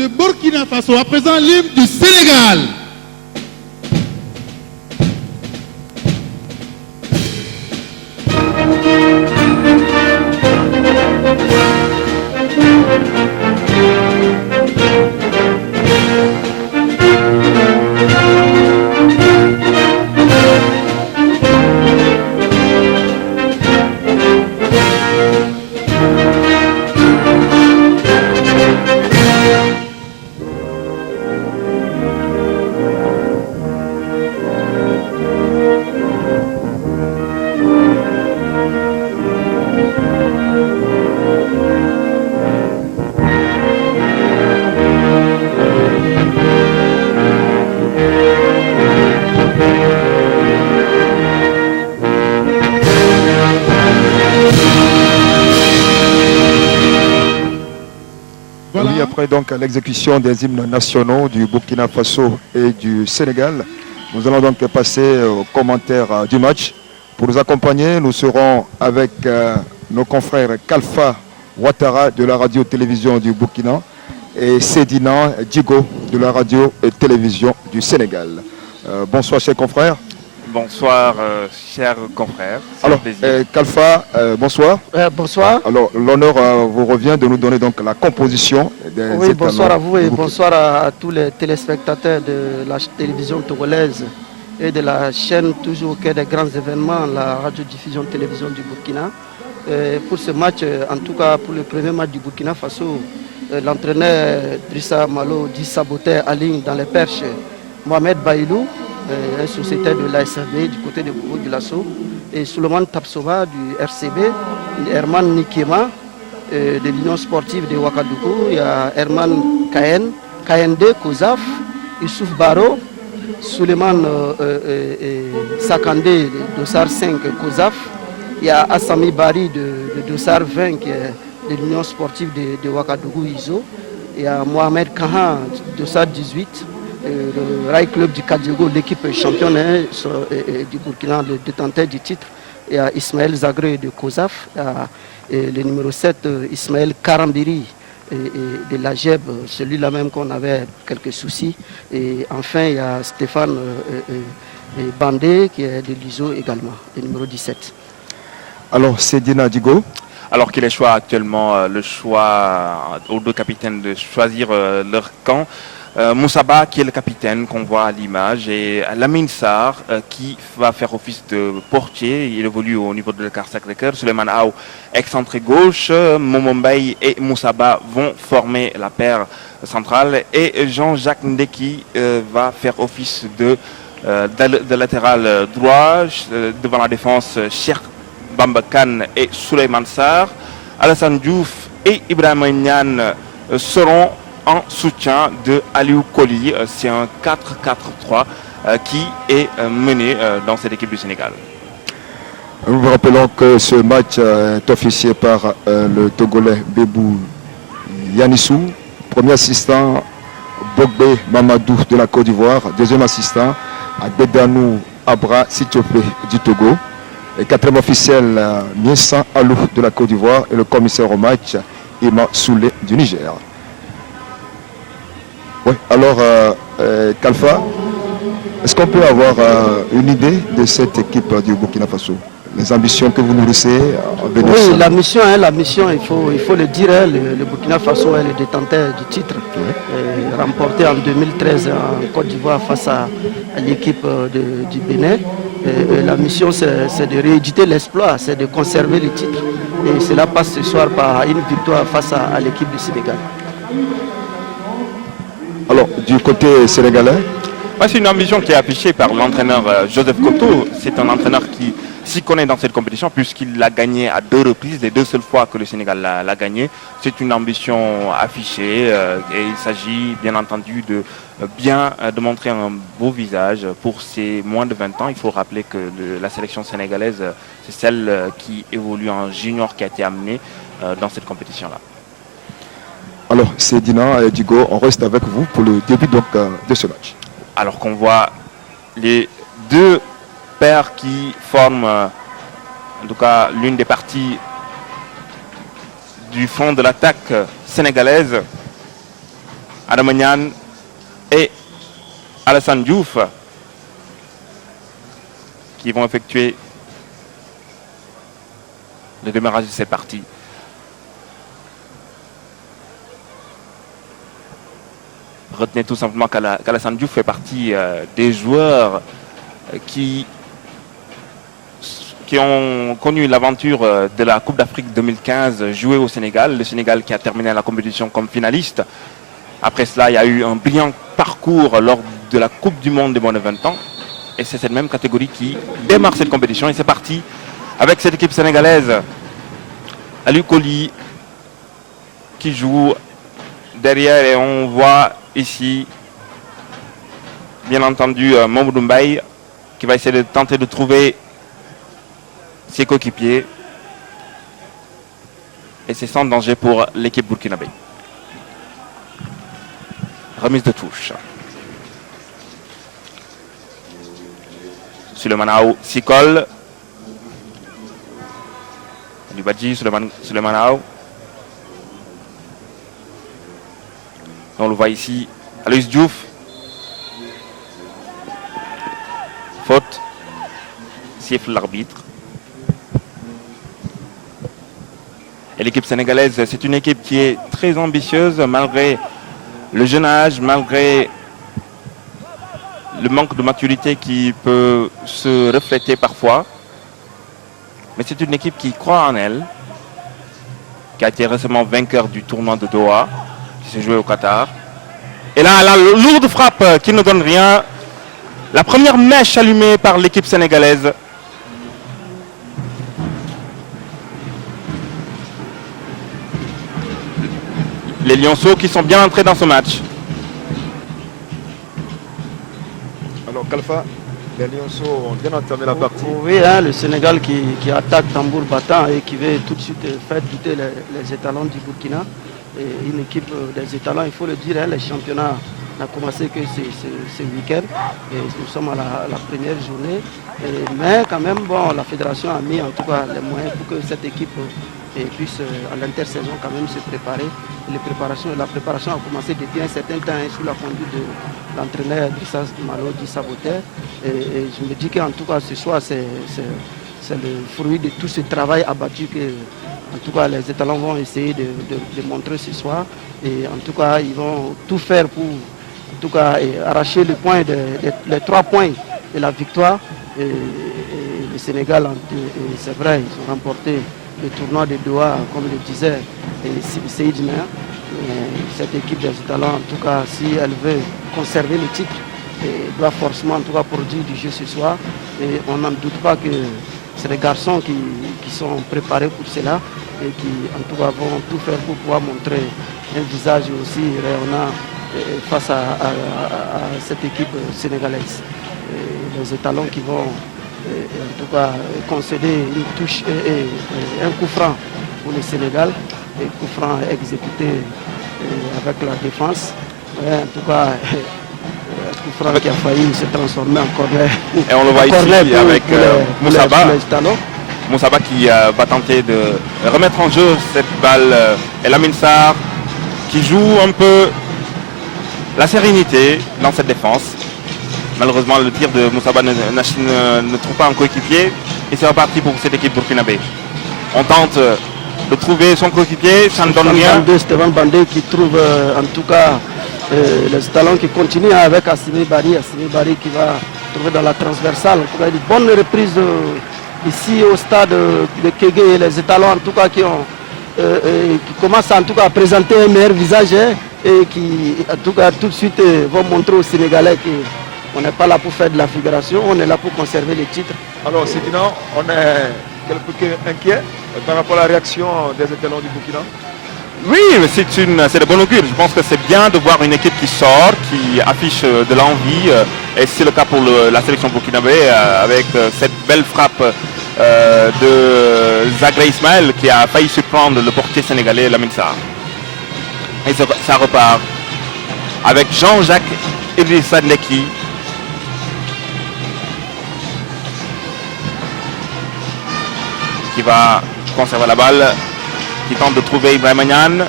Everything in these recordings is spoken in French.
de Burkina Faso. À présent, l'hymne du Sénégal. Oui, après donc l'exécution des hymnes nationaux du Burkina Faso et du Sénégal, nous allons donc passer aux commentaires du match. Pour nous accompagner, nous serons avec nos confrères Kalfa Ouattara de la radio-télévision du Burkina et Sedina Djigo de la radio et télévision du Sénégal. Bonsoir chers confrères. Bonsoir, chers confrères. Alors, Kalfa, bonsoir. Bonsoir. Alors, l'honneur vous revient de nous donner donc la composition des Oui, bonsoir à vous et du bonsoir à tous les téléspectateurs de la télévision togolaise et de la chaîne toujours au cœur des grands événements, la radiodiffusion télévision du Burkina. Pour ce match, en tout cas pour le premier match du Burkina Faso, l'entraîneur Drissa Malo dit saboteur aligne dans les perches Mohamed Baïlou, un sociétaire de l'ASRB du côté de Boubou du Lasso, et Souleymane Tapsova du RCB, Herman Nikema de l'Union sportive de Ouagadougou, il y a Herman KND Kozaf, Youssouf Baro, Souleymane Sakande de Dossar 5 Kozaf, il y a Assami Bari de Dossar 20 qui est de l'Union sportive de Ouagadougou ISO, il y a Mohamed Kahan de Dossar 18, le Rail Club du Kadiogo, l'équipe championne du Burkina, le détenteur du titre. Il y a Ismaël Zagré de Kozaf, le numéro 7, Ismaël Karambiri de la GEB, celui-là même qu'on avait quelques soucis. Et enfin, il y a Stéphane Bandé qui est de l'ISO également, le numéro 17. Alors, c'est Dina Digo. Alors qu'il est choix actuellement, le choix aux deux capitaines de choisir leur camp. Moussaba qui est le capitaine qu'on voit à l'image et Lamine Sarr qui va faire office de portier, il évolue au niveau de l'écart Sacré-Cœur. Suleiman Aou excentré gauche, Momombay et Moussaba vont former la paire centrale et Jean-Jacques Ndeki va faire office de latéral droit devant la défense. Cheikh Bamba Kane et Souleymane Sarr, Alassane Diouf et Ibrahima Niane seront en soutien de Aliou Koli. C'est un 4-4-3 qui est mené dans cette équipe du Sénégal. Nous vous rappelons que ce match est officié par le Togolais Bébou Yanissou, premier assistant Bogbe Mamadou de la Côte d'Ivoire, deuxième assistant Adedanou Abra Sitiopé du Togo, et quatrième officiel Miessan Alou de la Côte d'Ivoire et le commissaire au match Ima Soulé du Niger. Oui, alors Kalfa, est-ce qu'on peut avoir une idée de cette équipe du Burkina Faso? Les ambitions que vous nourrissez Oui, la mission, il faut le dire, le Burkina Faso est le détenteur du titre, remporté en 2013 en Côte d'Ivoire face à l'équipe du Bénin. La mission, c'est de rééditer l'exploit, c'est de conserver le titre. Et cela passe ce soir par une victoire face à l'équipe du Sénégal. Alors, du côté sénégalais, C'est une ambition qui est affichée par l'entraîneur Joseph Koto. C'est un entraîneur qui s'y connaît dans cette compétition puisqu'il l'a gagné à 2 reprises, les 2 seules fois que le Sénégal l'a gagné. C'est une ambition affichée et il s'agit bien entendu de montrer un beau visage pour ces moins de 20 ans. Il faut rappeler que la sélection sénégalaise, c'est celle qui évolue en junior qui a été amenée dans cette compétition-là. Alors, c'est Dina et Digo, on reste avec vous pour le début donc, de ce match. Alors qu'on voit les deux paires qui forment en tout cas l'une des parties du front de l'attaque sénégalaise Adama Niane et Alassane Diouf qui vont effectuer le démarrage de cette partie. Retenez tout simplement qu'Alassane Diouf fait partie des joueurs qui ont connu l'aventure de la Coupe d'Afrique 2015 jouée au Sénégal. Le Sénégal qui a terminé la compétition comme finaliste. Après cela, il y a eu un brillant parcours lors de la Coupe du Monde des moins de 20 ans. Et c'est cette même catégorie qui démarre cette compétition. Et c'est parti avec cette équipe sénégalaise. Aliou Koli qui joue derrière et on voit ici, bien entendu, Mamadou Mbaye qui va essayer de tenter de trouver ses coéquipiers. Et c'est sans danger pour l'équipe burkinabé. Remise de touche. Souleymane s'y colle. Badji, Souleymane. On le voit ici. Aloïs Diouf. Faute. Siffle l'arbitre. Et l'équipe sénégalaise, c'est une équipe qui est très ambitieuse malgré le jeune âge, malgré le manque de maturité qui peut se refléter parfois. Mais c'est une équipe qui croit en elle, qui a été récemment vainqueur du tournoi de Doha, qui s'est joué au Qatar. Et là, la lourde frappe qui ne donne rien. La première mèche allumée par l'équipe sénégalaise. Les Lionceaux qui sont bien entrés dans ce match. Alors Kalfa, les Lionceaux ont bien entamé la partie. Oui, hein, le Sénégal qui attaque tambour battant et qui veut tout de suite faire douter les étalons du Burkina. Et une équipe des étalons, il faut le dire, hein, les championnats n'a commencé que ce week-end. Et nous sommes à la première journée. Mais quand même, bon, la fédération a mis en tout cas les moyens pour que cette équipe puisse à l'intersaison quand même se préparer. Et la préparation a commencé depuis un certain temps sous la conduite de l'entraîneur Drissa Malodi Saboteur. Et je me dis qu'en tout cas ce soir, c'est le fruit de tout ce travail abattu que en tout cas les étalons vont essayer de montrer ce soir. Et en tout cas, ils vont tout faire pour en tout cas arracher les 3 points de la victoire. Et le Sénégal, c'est vrai, ils ont remporté le tournoi de Doha, comme le disait Seyd Ner. Cette équipe des étalons, en tout cas, si elle veut conserver le titre, doit forcément en tout cas produire du jeu ce soir. Et on n'en doute pas que c'est les garçons qui sont préparés pour cela et qui en tout cas vont tout faire pour pouvoir montrer un visage aussi rayonnant face à cette équipe sénégalaise. Et les étalons qui vont en tout cas concéder une touche et un coup franc pour le Sénégal, et coup franc exécuté avec la défense. Et en tout cas, un coup franc qui a failli se transformer en corner. Et on le voit ici avec Moussaba. Moussaba qui va tenter de remettre en jeu cette balle. Et Lamine Sarr qui joue un peu la sérénité dans cette défense. Malheureusement, le tir de Moussaba ne trouve pas un coéquipier. Et c'est reparti pour cette équipe burkinabé. On tente de trouver son coéquipier, ça ne donne rien. Stéphane Bandé qui trouve en tout cas les talents qui continuent avec Assimi Bari. Assimi Bari qui va trouver dans la transversale. En tout cas, une bonne reprise ici au stade de Kégué. Les étalons en tout cas qui commencent en tout cas à présenter un meilleur visage et qui en tout cas tout de suite vont montrer aux Sénégalais qu'on n'est pas là pour faire de la figuration, on est là pour conserver les titres. Alors sinon, on est quelque peu inquiet par rapport à la réaction des étalons du Burkina. Oui, c'est de bon augure. Je pense que c'est bien de voir une équipe qui sort, qui affiche de l'envie. Et c'est le cas pour la sélection burkinabé avec cette belle frappe de Zagré Ismaël qui a failli surprendre le portier sénégalais Lamine Sarr. Et ça repart avec Jean-Jacques Idrissa Ndeki. Qui va conserver la balle, qui tente de trouver Ibrahima Niane.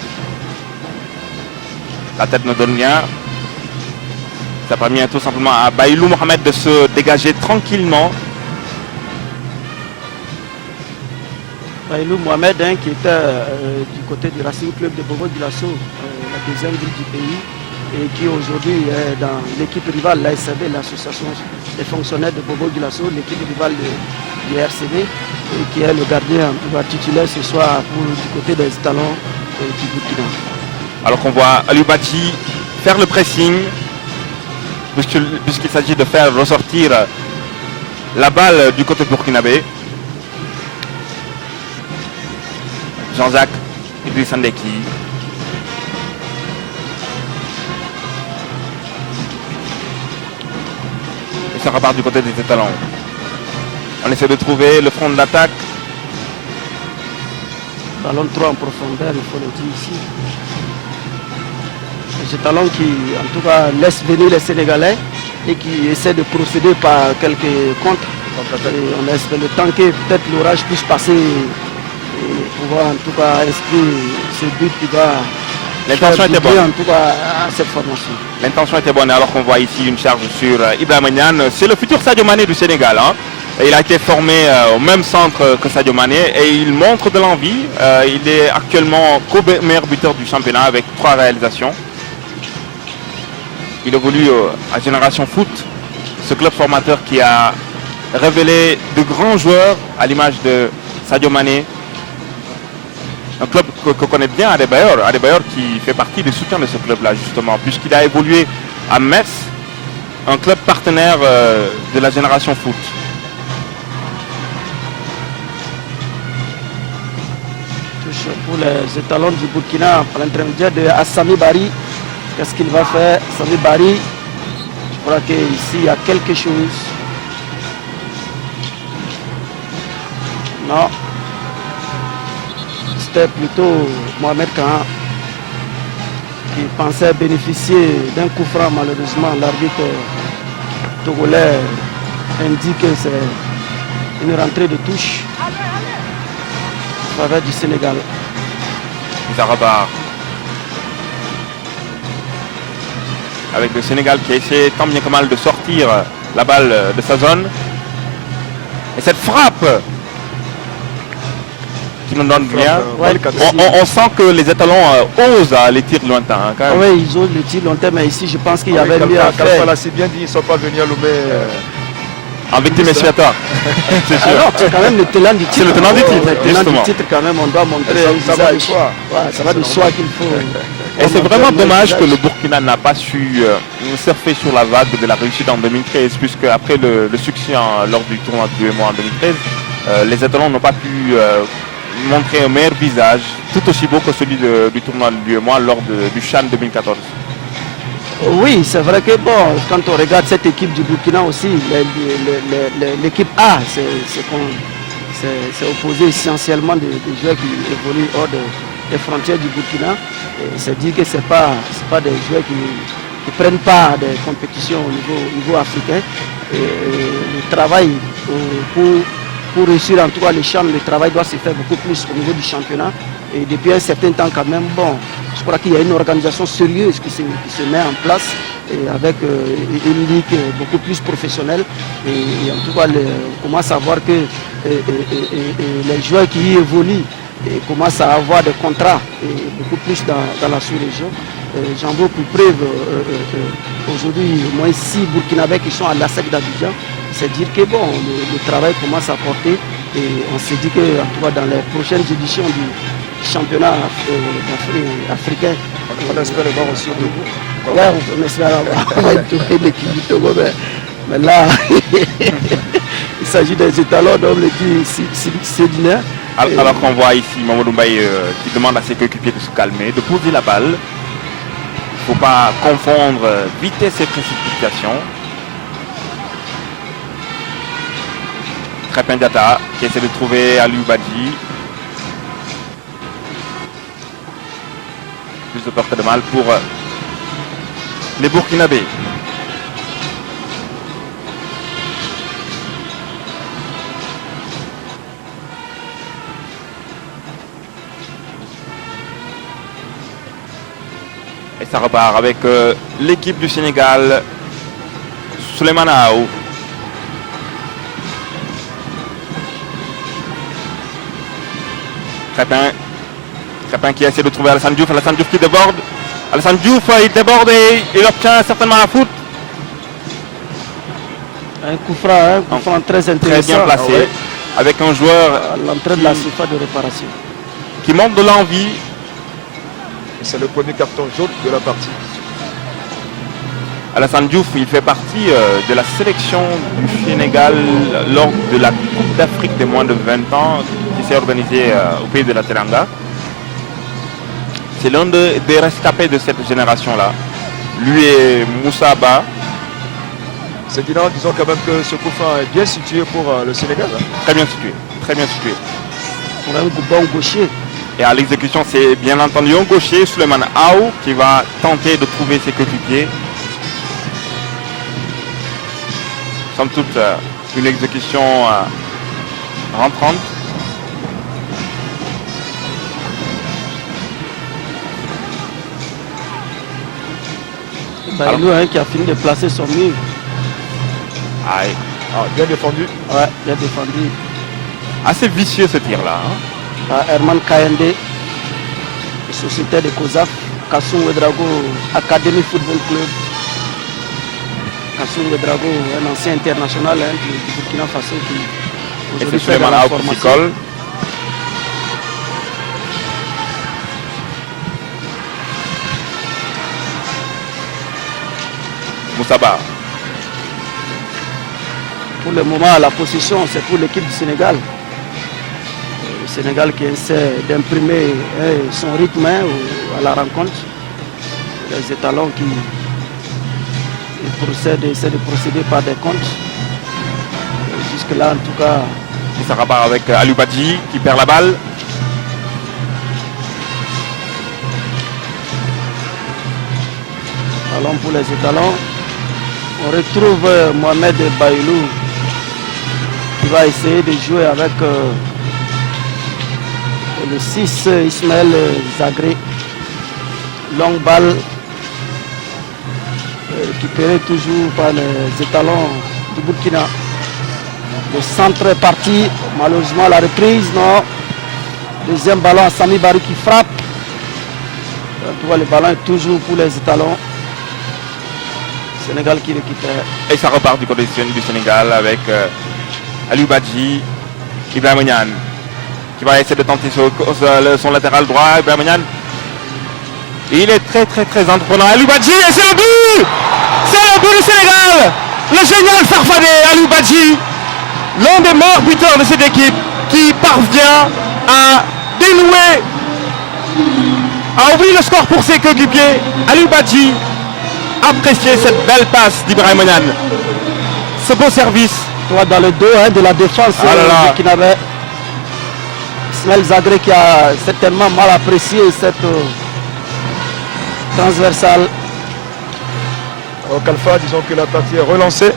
La tête ne donne rien. Ça permet tout simplement à Bailou Mohamed de se dégager tranquillement. Bailou Mohamed, qui était du côté du Racing Club de Bobo-Dioulasso, la deuxième ville du pays, et qui aujourd'hui est dans l'équipe rivale, l'ASB, l'association des fonctionnaires de Bobo-Dioulasso, l'équipe rivale du RCB, et qui est le gardien titulaire ce soir du côté des talons du Burkina. Alors qu'on voit Aliou Badji faire le pressing, puisqu'il s'agit de faire ressortir la balle du côté burkinabé. Jean-Jacques Idriss Ndeki. Et ça repart du côté des étalons. On essaie de trouver le front de l'attaque. Ballon 3 en profondeur, il faut le dire ici. Les étalons qui, en tout cas, laissent venir les Sénégalais et qui essaient de procéder par quelques contres. Et on laisse le temps que peut-être l'orage puisse passer et pouvoir en tout cas inscrire ce but qui va L'intention était bonne. en tout cas à cette formation. L'intention était bonne alors qu'on voit ici une charge sur Ibrahima Niane. C'est le futur Sadio Mané du Sénégal. Hein. Il a été formé au même centre que Sadio Mané et il montre de l'envie. Il est actuellement co-meilleur buteur du championnat avec 3 réalisations. Il évolue à Génération Foot, ce club formateur qui a révélé de grands joueurs à l'image de Sadio Mané. Un club que connaît bien Adebayor. Adebayor qui fait partie des soutiens de ce club-là justement, puisqu'il a évolué à Metz, un club partenaire de la Génération Foot. Touche pour les étalons du Burkina par l'intermédiaire de Assami Bari. Qu'est-ce qu'il va faire? Assami Bari, je crois qu'ici il y a quelque chose. Non. C'était plutôt Mohamed Kahan qui pensait bénéficier d'un coup franc. Malheureusement, l'arbitre togolais indique que c'est une rentrée de touche en faveur du Sénégal. Ça repart. Avec le Sénégal qui a essayé tant bien que mal de sortir la balle de sa zone. Et cette frappe qui nous donne bien. Ouais, On sent que les étalons osent les tirs lointains. Hein, quand même. Oui, ils osent le tir longtemps, mais ici je pense qu'il y avait mieux à faire. Kalfa l'a si bien dit, ils ne sont pas venus à Lomé. En victime expiatoire. C'est sûr. Alors, c'est quand même le tenant du titre. C'est le tenant du titre, Le tenant justement. du titre, quand même, on doit montrer Ça va de soi. Ouais, ça va de soi qu'il faut. Et c'est vraiment dommage que le Burkina n'a pas su surfer sur la vague de la réussite en 2013, puisque après le succès lors du tournoi du UEMOA en 2013, les étalons n'ont pas pu montrer un meilleur visage, tout aussi beau que celui du tournoi du UEMOA lors du CHAN 2014. Oui, c'est vrai que bon, quand on regarde cette équipe du Burkina aussi, l'équipe A, c'est opposé essentiellement des joueurs qui évoluent hors des frontières du Burkina. C'est dire que ce n'est pas des joueurs qui prennent part des compétitions au niveau africain. Et le travail pour réussir en tout cas les champs, le travail doit se faire beaucoup plus au niveau du championnat. Et depuis un certain temps quand même, bon, je crois qu'il y a une organisation sérieuse qui se met en place et avec une ligue beaucoup plus professionnelle. Et en tout cas, on commence à voir que les joueurs qui y évoluent commencent à avoir des contrats beaucoup plus dans la sous-région. J'en veux pour preuve aujourd'hui au moins 6 Burkinabés qui sont à l'ASEC d'Abidjan. C'est dire que bon, le travail commence à porter et on se dit que en tout cas, dans les prochaines éditions du championnat africain. On espère le voir aussi au Togo. Ouais, on espère avoir l'équipe du Togo, mais là, il s'agit des étalons, donc l'équipe sédinaire. Alors qu'on voit ici Mamadou Mbaye qui demande à ses coéquipiers de se calmer, de poser la balle. Il ne faut pas confondre vitesse et précipitation. Crépin Diatta qui essaie de trouver Aliou Badji. Plus de peur que de mal pour les Burkinabés. Et ça repart avec l'équipe du Sénégal. Souleymane Aou. Crépin qui essaie de trouver Alassane Diouf. Alassane Diouf qui déborde. Alassane Diouf, il déborde et il obtient certainement la faute. Un coup franc très intéressant. Très bien placé. Avec un joueur à l'entrée de la surface de réparation. Qui montre de l'envie. C'est le premier carton jaune de la partie. Alassane Diouf, il fait partie de la sélection du Sénégal lors de la Coupe d'Afrique des moins de 20 ans qui s'est organisée au pays de la Teranga. C'est l'un des rescapés de cette génération-là. Lui et Moussa Ba. C'est disons quand même que ce coup franc est bien situé pour le Sénégal. Hein. Très bien situé, très bien situé. Pour un bon gaucher. Et à l'exécution, c'est bien entendu un gaucher, Souleymane Aou, qui va tenter de trouver ses coéquipiers. Somme toute, une exécution rentrante. Bailou qui a fini de placer son mur. Aïe. Ah, bien défendu. Ouais, bien défendu. Assez vicieux ce tir-là. Hein. Herman Kayende, sociétaire de COSAF, Kassoum Ouedraogo, Académie Football Club. Kassoum Ouedraogo, un ancien international du Burkina Faso qui et c'est Souleymane Aou qui s'y colle. Moussa Ba. Pour le moment, la possession, c'est pour l'équipe du Sénégal. Le Sénégal qui essaie d'imprimer son rythme à la rencontre. Les étalons qui essaient de procéder par des comptes. Jusque-là, en tout cas. Et ça repart avec Aliou Badji qui perd la balle. Allons pour les étalons. On retrouve Mohamed Bailou qui va essayer de jouer avec le 6 Ismaël Zagré. Longue balle récupérée toujours par les étalons du Burkina. Le centre est parti, malheureusement la reprise, non. Deuxième ballon à Sami Bari qui frappe. Tu vois, le ballon est toujours pour les étalons. Sénégal qui récupère. Et ça repart du côté du Sénégal avec Aliou Badji, Ibrahima Niane qui va essayer de tenter son latéral droit. Ibrahima Niane, il est très entreprenant. Aliou Badji, et c'est le but! C'est le but du Sénégal! Le génial Farfadé, Aliou Badji, l'un des meilleurs buteurs de cette équipe qui parvient à dénouer, à ouvrir le score pour ses coéquipiers. Aliou Badji, apprécier cette belle passe d'Ibrahima Niane. Ce beau service. Dans le dos de la défense burkinabé. Ismaël Zagré qui a certainement mal apprécié cette transversale. Au Kalfa, disons que la partie est relancée.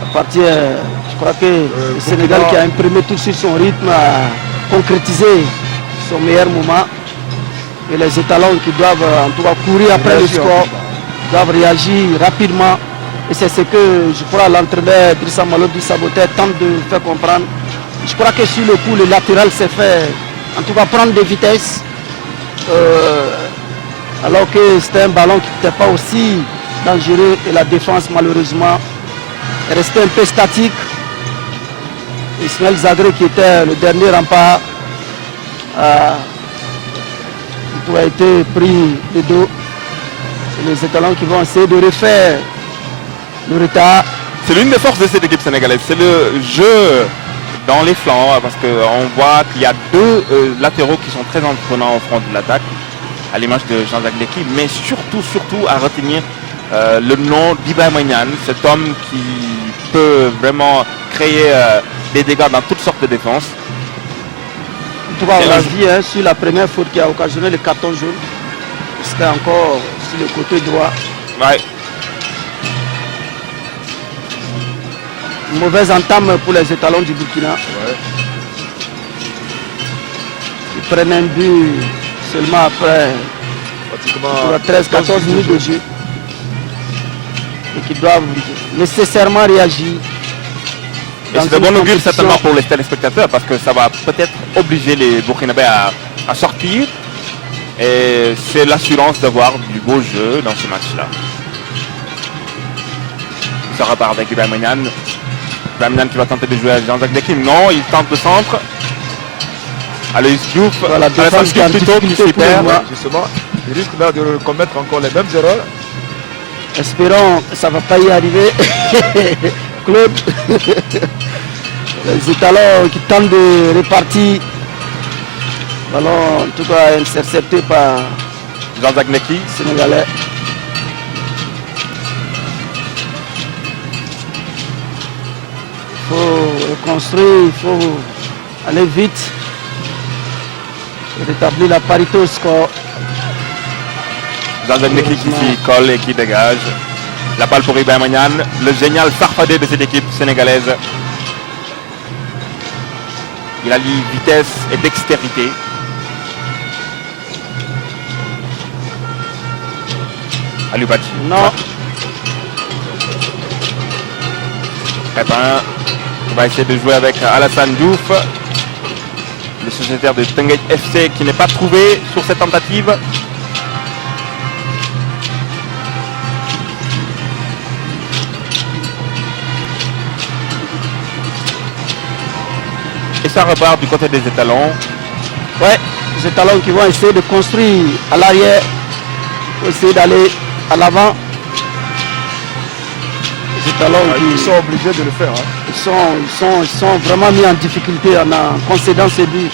La partie, je crois que le Sénégal qui a imprimé tout sur son rythme a concrétisé son meilleur moment. Et les étalons qui doivent en tout cas courir après le score, doivent réagir rapidement. Et c'est ce que je crois l'entraîneur Drissa Malodi Saboté tente de faire comprendre. Je crois que sur le coup, le latéral s'est fait en tout cas prendre des vitesses. Alors que c'était un ballon qui n'était pas aussi dangereux et la défense malheureusement est restée un peu statique. Ismaël Zagré qui était le dernier rempart a été pris de dos. C'est les étalons qui vont essayer de refaire le retard. C'est l'une des forces de cette équipe sénégalaise, c'est le jeu dans les flancs, parce qu'on voit qu'il y a deux latéraux qui sont très entreprenants au front de l'attaque, à l'image de Jean-Jacques Leki, mais surtout à retenir le nom d'Ibrahima Niane, cet homme qui peut vraiment créer des dégâts dans toutes sortes de défenses. En tout cas, on l'a vu sur la première faute qui a occasionné le carton jaune. C'était encore sur le côté droit. Ouais. Une mauvaise entame pour les étalons du Burkina. Ouais. Ils prennent un but seulement après pratiquement pour 13-14 minutes de jeu. Et qui doivent nécessairement réagir. Et c'est de bon augure certainement pour les téléspectateurs parce que ça va peut-être obliger les Burkinabés à sortir. Et c'est l'assurance d'avoir du beau jeu dans ce match-là. Ça repart avec Ibrahim Niane. Ibrahim Niane qui va tenter de jouer à Jean-Jacques Dekim. Non, il tente le centre. Aloïs Diouf, voilà, défense Diouf plutôt qui s'y perd. Justement, il risque là de commettre encore les mêmes erreurs. Espérons que ça ne va pas y arriver. Claude, les étalons qui tentent de répartir. Ballon en tout cas intercepté par Jean-Jacques Neki, Sénégalais. Il faut reconstruire, il faut aller vite et rétablir la parité au score. Jean-Jacques Neki qui s'y colle et qui dégage. La balle pour Ibrahim Niane, le génial farfadé de cette équipe sénégalaise. Il allie vitesse et dextérité. Alubati. Non. Crépin qui va essayer de jouer avec Alassane Diouf, le sociétaire de Tenguet FC qui n'est pas trouvé sur cette tentative. Et ça repart du côté des étalons. Ouais, les étalons qui vont essayer de construire à l'arrière, essayer d'aller à l'avant. Les étalons Ils sont obligés de le faire. Hein. ils sont vraiment mis en difficulté en concédant ces buts.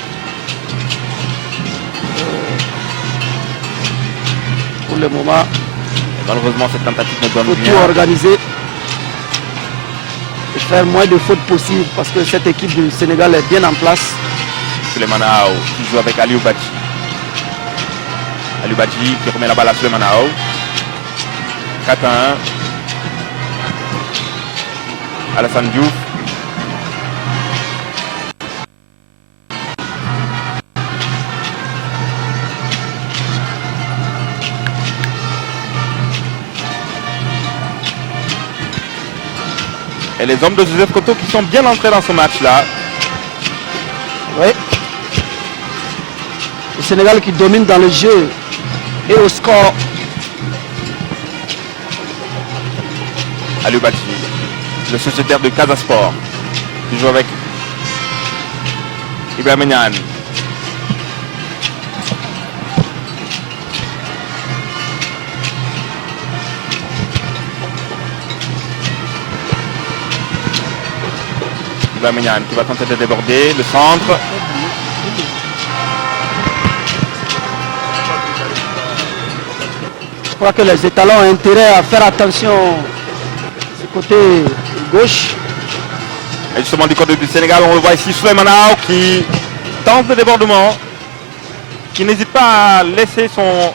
Pour le moment, Et malheureusement, cette tentative ne il donne faut tout rien. organiser et faire moins de fautes possibles parce que cette équipe du Sénégal est bien en place. Souleymane Ao qui joue avec Aliou Badji. Aliou Badji qui remet la balle à Souleymane Ao. 4-1. Alassane Diouf. Et les hommes de Joseph Koto qui sont bien entrés dans ce match-là. Oui. Le Sénégal qui domine dans le jeu et au score. Aliou Badji, le sociétaire de Casa Sport, qui joue avec Ibrahim Niane. Ibrahim Niane qui va tenter de déborder le centre. Je crois que les étalons ont intérêt à faire attention du côté gauche. Et justement du côté du Sénégal, on le voit ici, Souleymane Ao qui tente le débordement, qui n'hésite pas à laisser son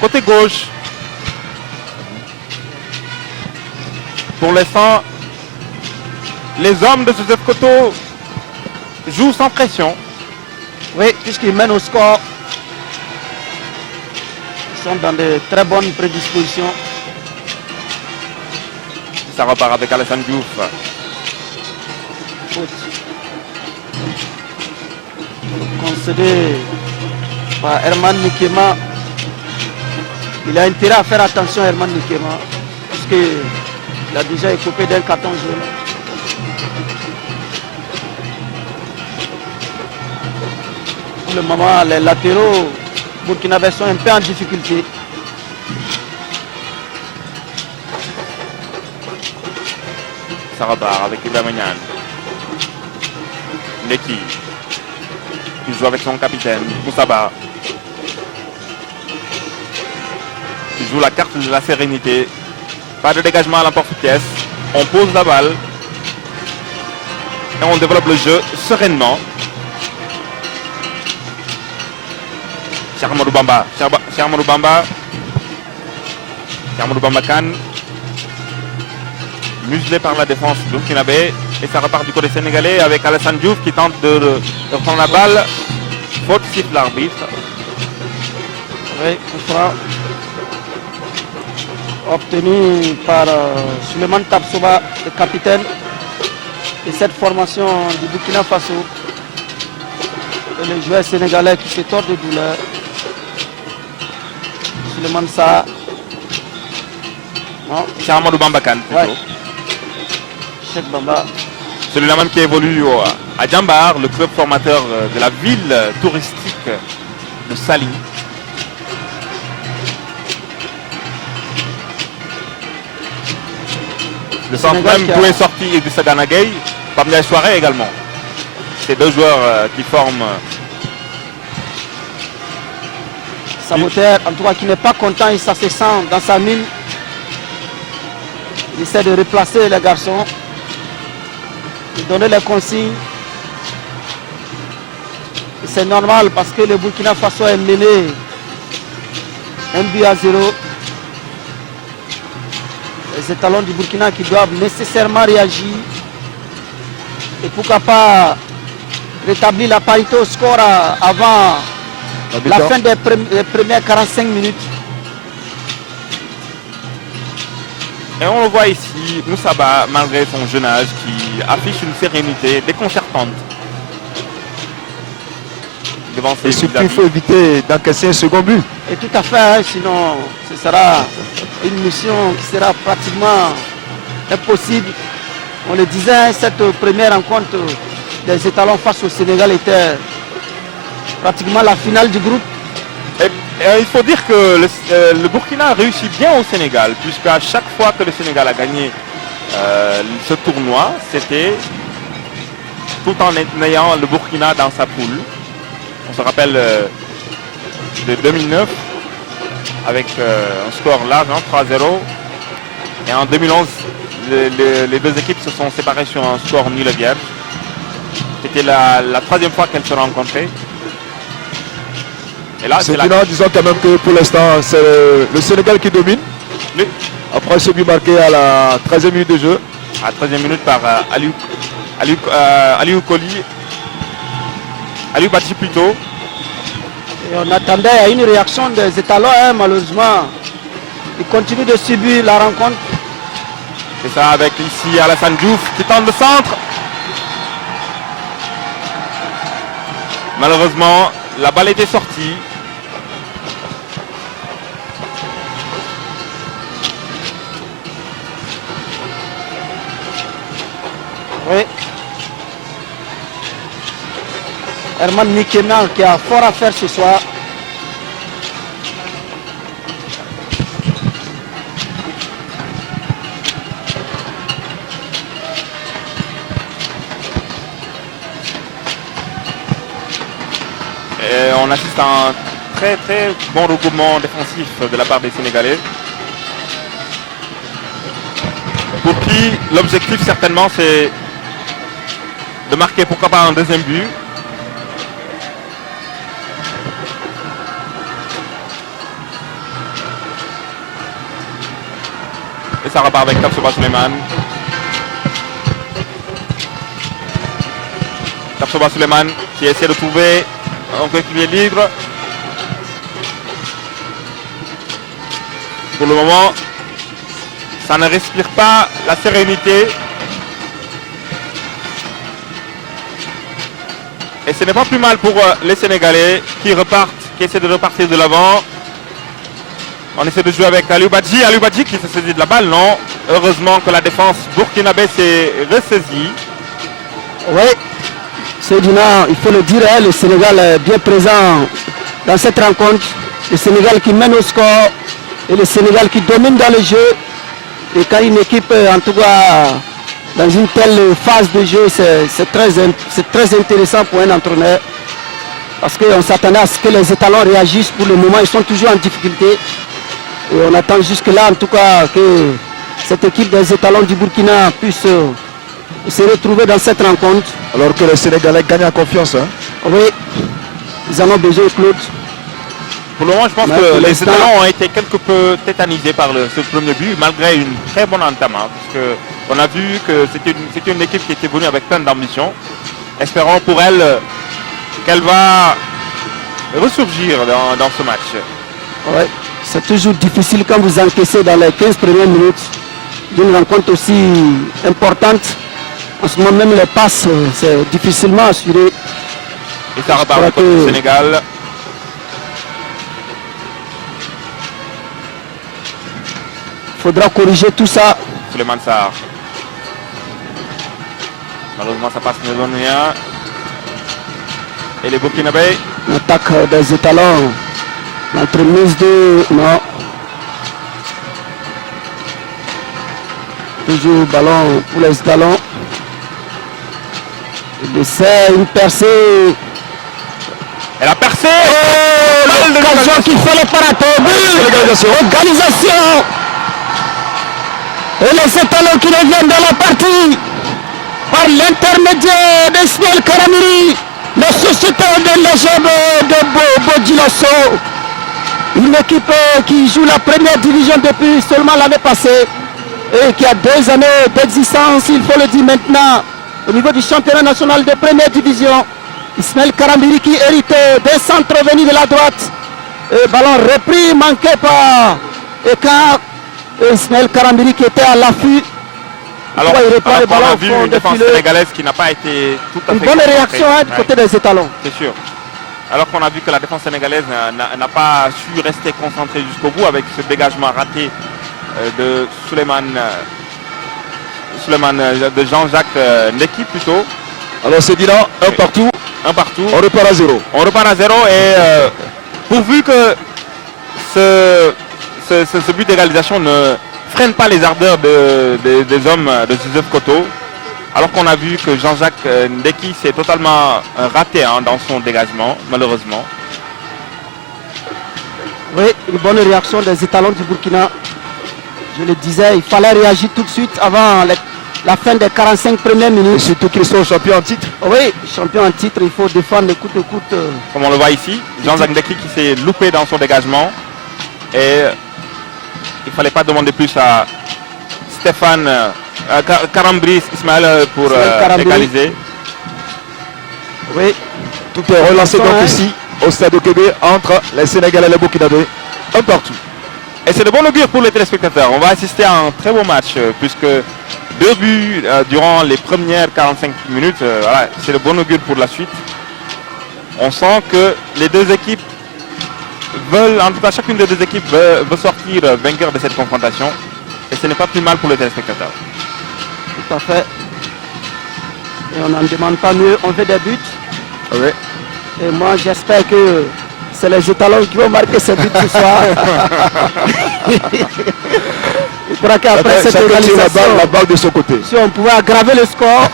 côté gauche. Pour l'instant, les hommes de Joseph Koto jouent sans pression. Oui, puisqu'ils mènent au score. Ils sont dans de très bonnes prédispositions. Ça repart avec Alassane Diouf. Faute. Concédé par Herman Nikema. Il a intérêt à faire attention à Herman Nikema, puisqu'il a déjà écopé d'un carton jaune. Pour le moment, les latéraux burkinabés sont un peu en difficulté. Ça repart avec Ibrahim Niane. Neki qui joue avec son capitaine, Moussaba. Il joue la carte de la sérénité. Pas de dégagement à l'emporte-pièce. On pose la balle. Et on développe le jeu sereinement. Charmadou Bamba. Charmadou Bamba. Charmadou Bamba Khan. Muselé par la défense burkinabé. Et ça repart du côté sénégalais avec Alassane Diouf qui tente de prendre la balle. Faute siffle l'arbitre. Oui, coup franc obtenu par Suleiman Tapsoba, le capitaine de cette formation du Burkina Faso. Et le joueur sénégalais qui se tord de douleur. Suleiman Sa. C'est Amadou Bambakan plutôt. Ouais. Cheikh Bamba. Celui-là même qui évolue à Djambar, le club formateur de la ville touristique de Saly. Le centre même d'où est sorti Idrissa Gana Gueye, Pamela Soirée également. Ces deux joueurs qui forment. Saboteur, en tout cas, qui n'est pas content, il se sent dans sa mine. Il essaie de replacer les garçons, de donner les consignes. C'est normal parce que le Burkina Faso est mené 1-0. Les étalons du Burkina qui doivent nécessairement réagir. Et pourquoi pas rétablir la parité au score avant la fin des premières 45 minutes. Et on le voit ici, Moussaba, malgré son jeune âge, qui affiche une sérénité déconcertante. Et surtout, il faut éviter d'encaisser un second but. Et tout à fait, hein, sinon ce sera une mission qui sera pratiquement impossible. On le disait, cette première rencontre des étalons face au Sénégal était pratiquement la finale du groupe. Et il faut dire que le Burkina réussit bien au Sénégal, puisqu'à chaque fois que le Sénégal a gagné ce tournoi, c'était tout en ayant le Burkina dans sa poule. On se rappelle de 2009 avec un score large, 3-0. Et en 2011, les deux équipes se sont séparées sur un score nul et vierge. C'était la troisième fois qu'elles se rencontraient. Et là, c'est disons quand même que pour l'instant, c'est le Sénégal qui domine. Oui. Après ce but marqué à la 13e minute de jeu. À la 13e minute par Aliou Koli. Aliou Badji plutôt. Et on attendait à une réaction des étalons, hein, malheureusement. Ils continuent de subir la rencontre. C'est ça, avec ici Alassane Diouf qui tente le centre. Malheureusement, la balle était sortie. Oui. Herman Nikena qui a fort à faire ce soir. Et on assiste à un très très bon regroupement défensif de la part des Sénégalais. Pour qui l'objectif certainement c'est de marquer pourquoi pas un deuxième but. Et ça repart avec Tapsoba Suleiman. Tapsoba Suleiman qui essaie de trouver un coéquipier libre. Pour le moment, ça ne respire pas la sérénité. Et ce n'est pas plus mal pour les Sénégalais qui essaient de repartir de l'avant. On essaie de jouer avec Aliou Badji. Aliou Badji qui se saisit de la balle, non. Heureusement que la défense burkinabé s'est ressaisie. Oui, Seydina, il faut le dire, hein, le Sénégal est bien présent dans cette rencontre. Le Sénégal qui mène au score et le Sénégal qui domine dans le jeu. Et quand une équipe, en tout cas, dans une telle phase de jeu, c'est très intéressant pour un entraîneur. Parce qu'on s'attendait à ce que les étalons réagissent. Pour le moment, ils sont toujours en difficulté. Et on attend jusque-là, en tout cas, que cette équipe des étalons du Burkina puisse se retrouver dans cette rencontre. Alors que les Sénégalais gagnent en confiance. Hein. Oui, ils en ont besoin, Claude. Pour le moment, je pense que les étalons ont été quelque peu tétanisés par ce premier but, malgré une très bonne entame. Hein, parce qu'on a vu que c'était une équipe qui était venue avec plein d'ambition. Espérons pour elle qu'elle va ressurgir dans ce match. Ouais, c'est toujours difficile quand vous encaissez dans les 15 premières minutes d'une rencontre aussi importante. En ce moment même les passes, c'est difficilement assuré. Et ça repart du côté du Sénégal. Il faudra corriger tout ça. Souleymane Sarr. Malheureusement, ça passe Nézonia. Et les Burkinabés. L'attaque des étalons. L'entremise de... Non. Toujours ballon pour les étalons. Il essaie une percée. Elle a percé. Oh, l'occasion qu'il fallait pas rater. Organisation. Et les étalons qui reviennent dans la partie par l'intermédiaire d'Ismaël Karamiri, le sociétaire de l'EGB de Bodilosso. Une équipe qui joue la première division depuis seulement l'année passée et qui a 2 années d'existence, il faut le dire maintenant, au niveau du championnat national de première division. Ismaël Karamiri qui hérite des centres venus de la droite. Et ballon repris, manqué par Eka. Ismaël Karamiri qui était à l'affût. Alors, on a vu une défense sénégalaise qui n'a pas été tout à fait... Une bonne réaction du côté des étalons. C'est sûr. Alors qu'on a vu que la défense sénégalaise n'a pas su rester concentrée jusqu'au bout avec ce dégagement raté de de Jean-Jacques Ndeki plutôt. Alors c'est Dylan, un partout. Un partout. On repart à 0. On repart à 0 et pourvu que ce but d'égalisation ne freine pas les ardeurs des hommes de Joseph Koto. Alors qu'on a vu que Jean-Jacques Ndeki s'est totalement raté dans son dégagement, malheureusement. Oui, une bonne réaction des étalons du Burkina. Je le disais, il fallait réagir tout de suite avant la fin des 45 premières minutes. Et surtout qu'ils sont champions en titre. Oui, champion en titre, il faut défendre coûte que coûte. Comme on le voit ici, Jean-Jacques Ndeki qui s'est loupé dans son dégagement. Et il ne fallait pas demander plus à Stéphane Karambris Ismaël pour égaliser. Oui. Tout est relancé donc ici au stade de Kébé entre les Sénégalais et les Burkinabés. Un partout. Et c'est de bon augure pour les téléspectateurs. On va assister à un très beau match puisque 2 buts durant les premières 45 minutes. Voilà, c'est de bon augure pour la suite. On sent que les deux équipes veulent, en tout cas chacune des deux équipes veut sortir vainqueur de cette confrontation. Et ce n'est pas plus mal pour les téléspectateurs. Tout à fait. Et on n'en demande pas mieux. On veut des buts. Oui. Et moi j'espère que c'est les étalons qui vont marquer ces buts ce soir. Il faudra qu'après cette égalisation, la balle de son côté. Si on pouvait aggraver le score,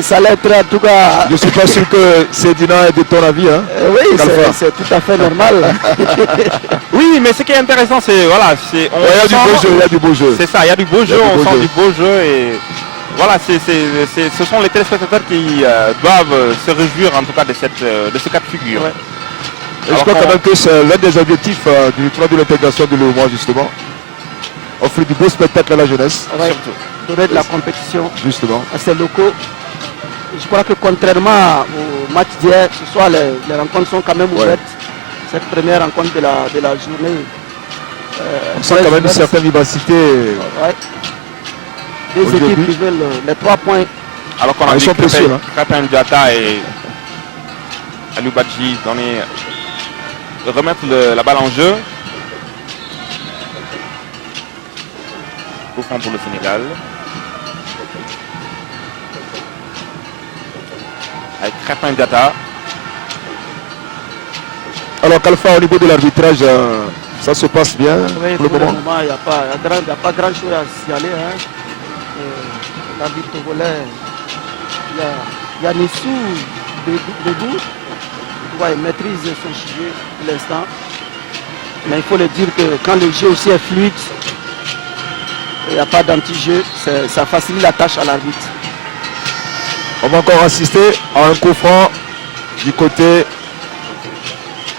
ça allait être en tout cas... Je ne suis pas sûr que c'est Dina de ton avis. Hein, oui, c'est tout à fait normal. Oui, mais ce qui est intéressant, c'est... Voilà, il y a du beau jeu. C'est ça, il y a du beau jeu, on sent du beau jeu et... Voilà, ce sont les téléspectateurs qui doivent se réjouir en tout cas de ce cas de figure. Ouais. Et je crois quand même que c'est l'un des objectifs du tournoi de l'intégration de l'UEMOA justement. Offrir du beau spectacle à la jeunesse. Ouais, donner de la compétition justement à ces locaux. Et je crois que contrairement au match d'hier, ce soir les rencontres sont quand même ouvertes. Cette première rencontre de la journée. On sent quand même une certaine vivacité. Ouais. Des équipes qui veulent les 3 points. Alors qu'on a vu Krépin Diatta et Aliou Badji remettre la balle en jeu. Coup franc pour le Sénégal. Avec Krépin Diatta. Alors Kalfa, au niveau de l'arbitrage, ça se passe bien pour le moment. Il n'y a pas grand chose à signaler. Hein. L'arbitre togolais, il y a Nissou debout. Il maîtrise son sujet pour l'instant. Mais il faut le dire que quand le jeu aussi est fluide, il n'y a pas d'anti-jeu, ça facilite la tâche à l'arbitre. On va encore assister à un coup franc du côté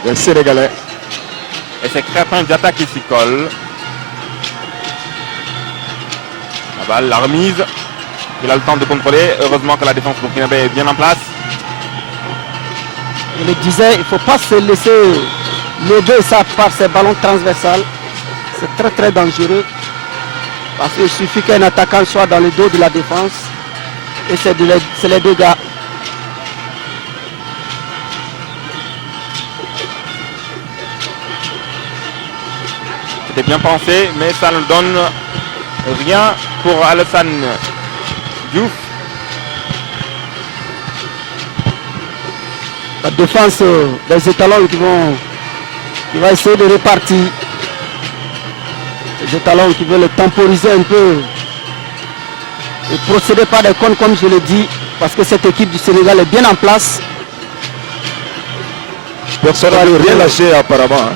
des Sénégalais. Et c'est Krépin Diatta qui s'y colle. La balle, la remise. Il a le temps de contrôler. Heureusement que la défense burkinabé est bien en place. Je le disais, il ne faut pas se laisser lever ça par ces ballons transversales. C'est très très dangereux. Parce qu'il suffit qu'un attaquant soit dans le dos de la défense. Et c'est les dégâts. C'était bien pensé, mais ça ne donne rien pour Alassane Diouf. La défense des étalons qui va essayer de répartir. Les étalons qui veulent le temporiser un peu. Et procéder par des comptes comme je l'ai dit, parce que cette équipe du Sénégal est bien en place. Personne ne veut rien lâcher apparemment. Hein.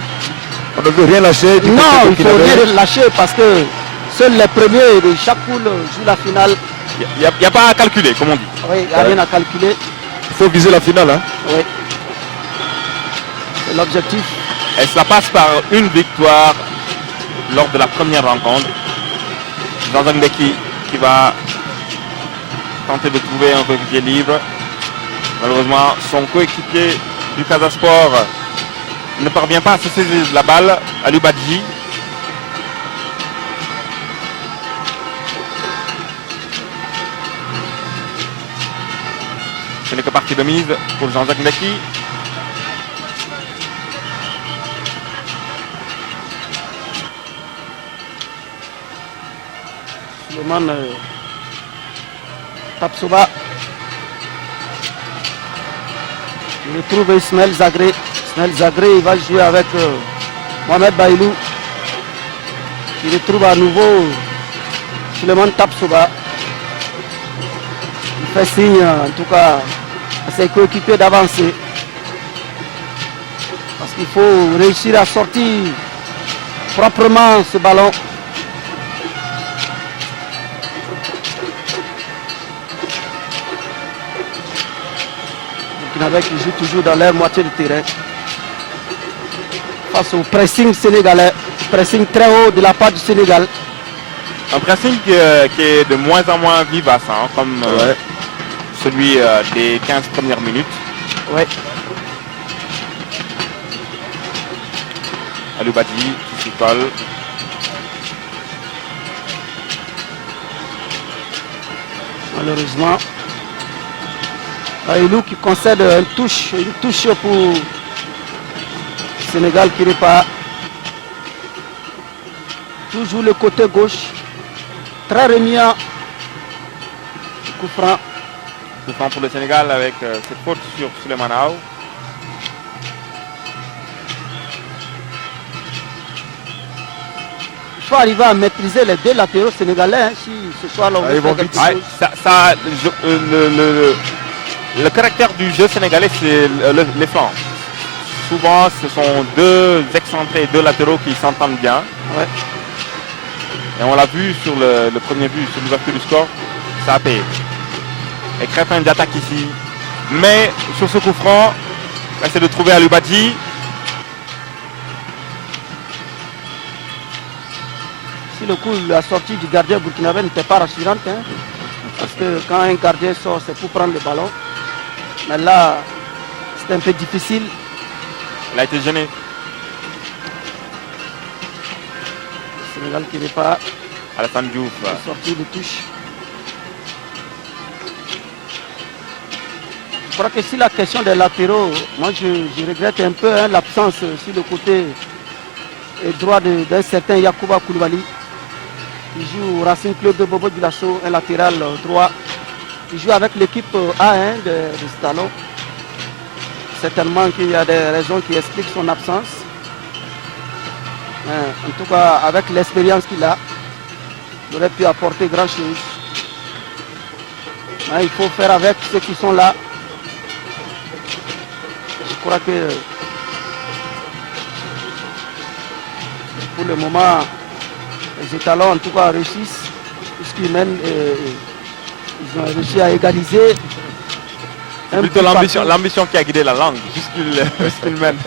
On ne veut rien lâcher. Non, il ne faut rien lâcher parce que seuls les premiers de chaque poule jouent la finale. Il n'y a pas à calculer, comme on dit. Oui, il n'y a rien à calculer. Il faut viser la finale. Hein. Oui. C'est l'objectif. Et cela passe par une victoire lors de la première rencontre. Jean-Jacques Ndeki qui va tenter de trouver un coéquipier libre. Malheureusement, son coéquipier du Casa Sport ne parvient pas à se saisir de la balle. Aliou Badji. Ce n'est que partie de mise pour Jean-Jacques Ndeki. Suleiman Tapsoba. Il retrouve Ismaël Zagré. Ismaël Zagré, il va jouer avec Mohamed Bailou. Il retrouve à nouveau Suleiman Tapsoba. Il fait signe, en tout cas, à ses coéquipiers d'avancer. Parce qu'il faut réussir à sortir proprement ce ballon. Qui joue toujours dans leur moitié de terrain. Face au pressing sénégalais, pressing très haut de la part du Sénégal. Un pressing qui est de moins en moins vivace, hein, comme celui des 15 premières minutes. Ouais. Aliou Badji qui s'y colle. Malheureusement, Bailou qui concède une touche pour le Sénégal qui repart. Toujours le côté gauche. Très remuant. Coup franc. Coup franc pour le Sénégal avec cette faute sur Souleymane Aw. Il faut arriver à maîtriser les deux latéraux sénégalais hein, si ce soir là on veut faire quelque chose. Le caractère du jeu sénégalais, c'est les flancs. Souvent, ce sont deux excentrés, deux latéraux qui s'entendent bien. Ouais. Et on l'a vu sur le premier but, sur l'ouverture du score, ça a payé. Et Crépin d'attaque ici. Mais sur ce coup franc, on essaie de trouver Aliou Badji. Si le coup, la sortie du gardien burkinabé n'était pas rassurante, hein, parce que quand un gardien sort, c'est pour prendre le ballon. Mais là, c'est un peu difficile. Il a été gêné. Le Sénégal qui repart. Alassane Diouf. Sortie de touche. Je crois que si la question des latéraux, moi je regrette un peu hein, l'absence sur le côté droit d'un certain Yacouba Koulibaly. Il joue au Racing Club de Bobo Dioulasso, un latéral droit. Il joue avec l'équipe A1 de Stallone. Certainement qu'il y a des raisons qui expliquent son absence. En tout cas, avec l'expérience qu'il a, il aurait pu apporter grand chose. Il faut faire avec ceux qui sont là. Je crois que pour le moment, les étalons en tout cas réussissent, puisqu'ils mènent, ils ont réussi à égaliser. C'est plutôt l'ambition qui a guidé la langue, puisqu'il mène.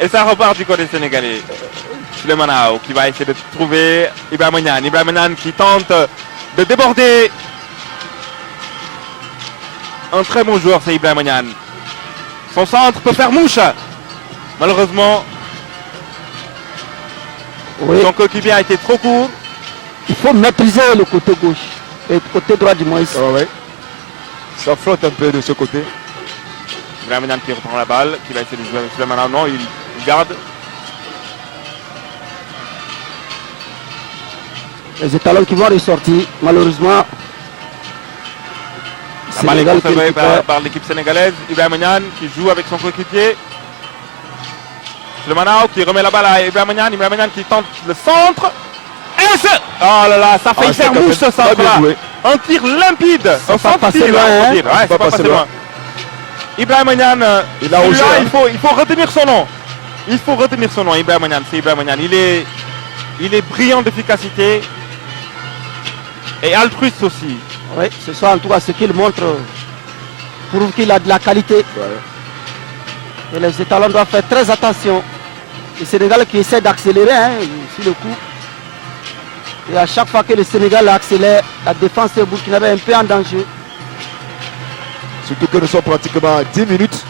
Et ça repart du côté sénégalais. Souleymane Aw qui va essayer de trouver Ibrahima Niane. Ibrahima Niane qui tente de déborder. Un très bon joueur, c'est Ibrahima Niane. Son centre peut faire mouche. Malheureusement, Oui, son coéquipier a été trop court. il faut maîtriser le côté gauche et le côté droit du moins. Ouais. Ça flotte un peu de ce côté. Ibrahim Niane qui reprend la balle, qui va essayer de jouer avec Souleymane. Non, il garde. Les étalons qui vont ressortir, malheureusement. La balle est Sénégal qui conservée récupère. par l'équipe sénégalaise. Ibrahim Niane qui joue avec son coéquipier. Souleymane qui remet la balle à Ibrahim Niane. Ibrahim Niane qui tente le centre. Et c'est... Oh là là, ça fait faire mouche ce centre-là. Un tir limpide. Un pas centre passé tir, loin, on peut hein. dire. Ouais, c'est pas passé loin. Ibrahim Niane, Il a osé, celui-là, hein. il faut retenir son nom. Il faut retenir son nom, Ibrahim Niane. C'est Ibrahim Niane. Il est brillant d'efficacité et altruiste aussi. Oui, ce soir en tout cas ce qu'il montre prouve qu'il a de la qualité. Ouais. Et les étalons doivent faire très attention. Le Sénégal qui essaie d'accélérer sur le coup. Et à chaque fois que le Sénégal accélère, la défense burkinabé est un peu en danger. Surtout que nous sommes pratiquement à 10 minutes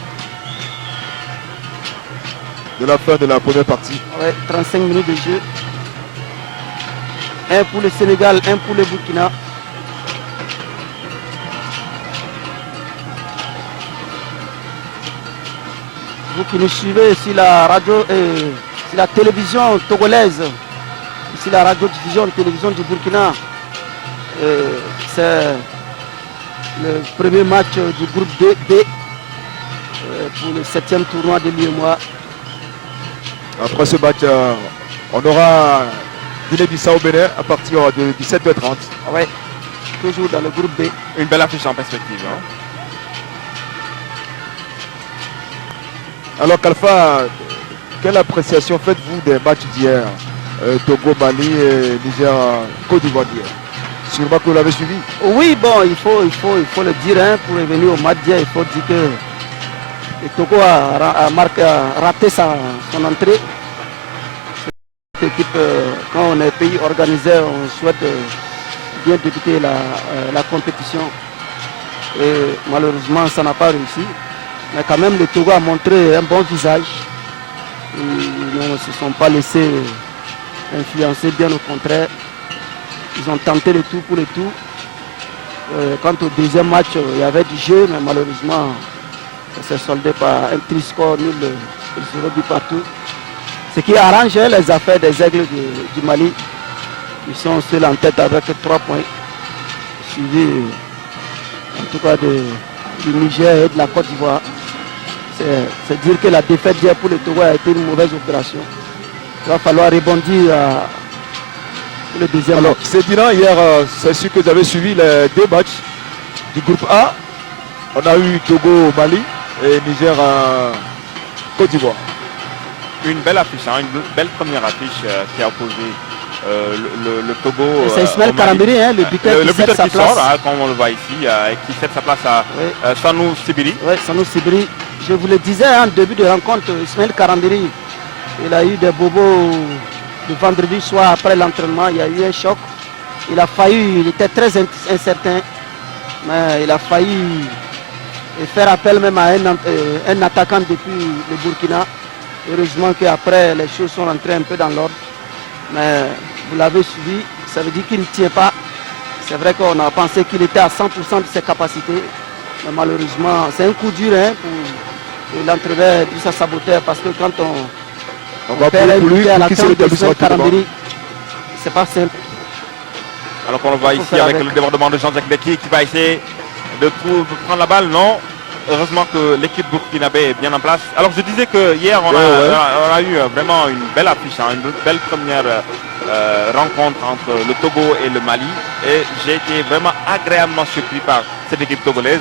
de la fin de la première partie. Ouais, 35 minutes de jeu. Un pour le Sénégal, un pour le Burkina. Vous qui nous suivez sur la radio et sur la télévision togolaise, sur la radiodiffusion télévision du Burkina, c'est le premier match du groupe 2B pour le 7e tournoi de l'UEMOA. Après ce match, on aura Guinée-Bissau Bénin à partir de 17h30. Ouais, toujours dans le groupe B. Une belle affiche en perspective. Hein. Alors Kalfa, quelle appréciation faites-vous des matchs d'hier, Togo, Mali et Niger, Côte d'Ivoire d'hier? Sûrement que vous l'avez suivi. Oui, bon, il faut le dire, pour revenir au match d'hier, il faut dire que le Togo a raté son entrée. Cette équipe, quand on est pays organisé, on souhaite bien débuter la compétition. Et malheureusement, ça n'a pas réussi. Mais quand même, le Togo a montré un bon visage. Ils ne se sont pas laissés influencer, bien au contraire. Ils ont tenté le tout pour le tout. Quant au deuxième match, il y avait du jeu, mais malheureusement, ça s'est soldé par un triste score nul, 0 but partout. Ce qui arrange les affaires des Aigles du Mali. Ils sont seuls en tête avec 3 points, suivis en tout cas du Niger et de la Côte d'Ivoire. C'est dire que la défaite d'hier pour le Togo a été une mauvaise opération. Il va falloir rebondir pour le deuxième Alors, match. c'est Dinan, hier, c'est sûr que vous avez suivi les 2 matchs du groupe A. On a eu Togo, Mali et Niger, Côte d'Ivoire. Une belle affiche, hein, une belle première affiche qui a opposé le Togo. C'est Ismaël Karambiri, le buteur qui cède sa qui place. sort, hein, comme on le voit ici, et qui cède sa place à Sanou Sibiri. Oui, Sanou Sibiri. Je vous le disais en début de rencontre, Ismaël Karambiri, il a eu des bobos le vendredi soir après l'entraînement. Il y a eu un choc. Il a failli, il était très incertain, mais il a failli faire appel même à un attaquant depuis le Burkina. Heureusement qu'après les choses sont rentrées un peu dans l'ordre. Mais vous l'avez suivi, ça veut dire qu'il ne tient pas. C'est vrai qu'on a pensé qu'il était à 100% de ses capacités. Mais malheureusement, c'est un coup dur pour l'entraîneur Idrissa Saboteur, parce que quand on va perd pour lui, à la qui se tente de rétablisse Ismaël rapidement. Karambiri, c'est pas simple. Alors qu'on le voit Il faut ici faire avec avec. le débordement de Jean-Jacques Deki qui va essayer de prendre la balle. Non. Heureusement que l'équipe burkinabé est bien en place. Alors je disais que hier on a eu vraiment une belle affiche, hein, une belle première rencontre entre le Togo et le Mali. Et j'ai été vraiment agréablement surpris par cette équipe togolaise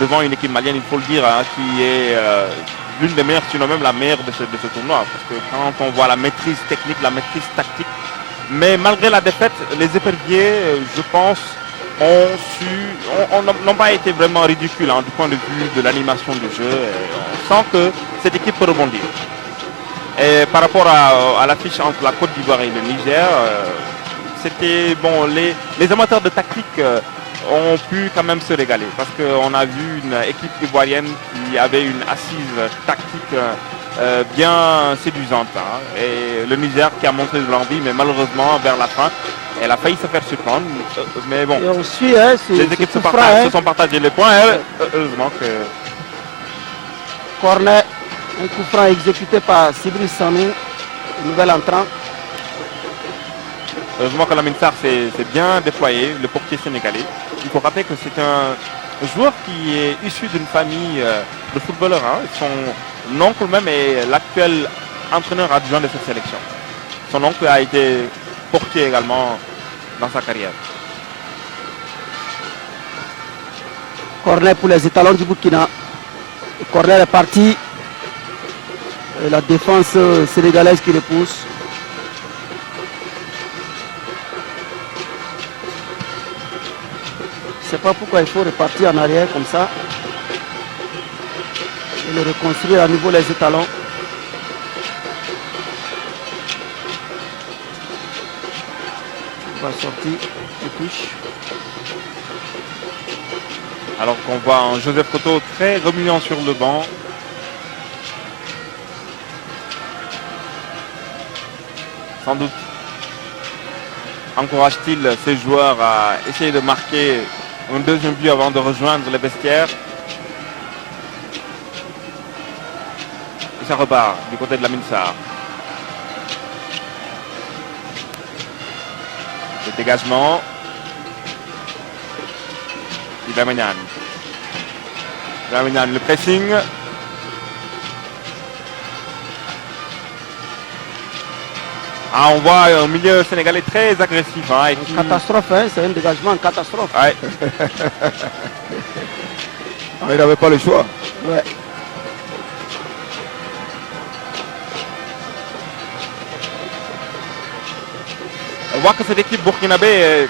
devant une équipe malienne, il faut le dire, hein, qui est l'une des meilleures, sinon même la meilleure de ce tournoi. Parce que quand on voit la maîtrise technique, la maîtrise tactique, mais malgré la défaite, les éperviers, je pense, n'ont pas été vraiment ridicules, hein, du point de vue de l'animation du jeu. Et on sent que cette équipe peut rebondir. Et par rapport à l'affiche entre la Côte d'Ivoire et le Niger, c'était bon, les amateurs de tactique ont pu quand même se régaler parce qu'on a vu une équipe ivoirienne qui avait une assise tactique bien séduisante. Hein. Et le Niger qui a montré de l'envie, mais malheureusement, vers la fin, elle a failli se faire surprendre. Mais bon, Et on suit, hein, les équipes se sont partagées les points. Heureusement que... Corner, un coup franc exécuté par Sibri Sanou, nouvel entrant. Heureusement que Lamine Sarr s'est bien déployé, le portier sénégalais. Il faut rappeler que c'est un joueur qui est issu d'une famille de footballeurs. Hein. Son oncle même est l'actuel entraîneur adjoint de cette sélection. Son oncle a été portier également dans sa carrière. Corner pour les étalons du Burkina. Le corner est parti. Et la défense sénégalaise qui repousse. Je ne sais pas pourquoi il faut repartir en arrière comme ça. Et le reconstruire à nouveau les étalons. On va sortir, il touche. Alors qu'on voit un Joseph Koto très remuant sur le banc. Sans doute encourage-t-il ses joueurs à essayer de marquer un deuxième but avant de rejoindre les vestiaires. Et ça repart du côté de Lamine Sarr. Le dégagement. Ibrahima Niane, le pressing. Ah, on voit un milieu sénégalais très agressif. Hein, Catastrophe, hein, c'est un dégagement en catastrophe. Ouais. Il n'avait pas le choix. Ouais. On voit que cette équipe burkinabé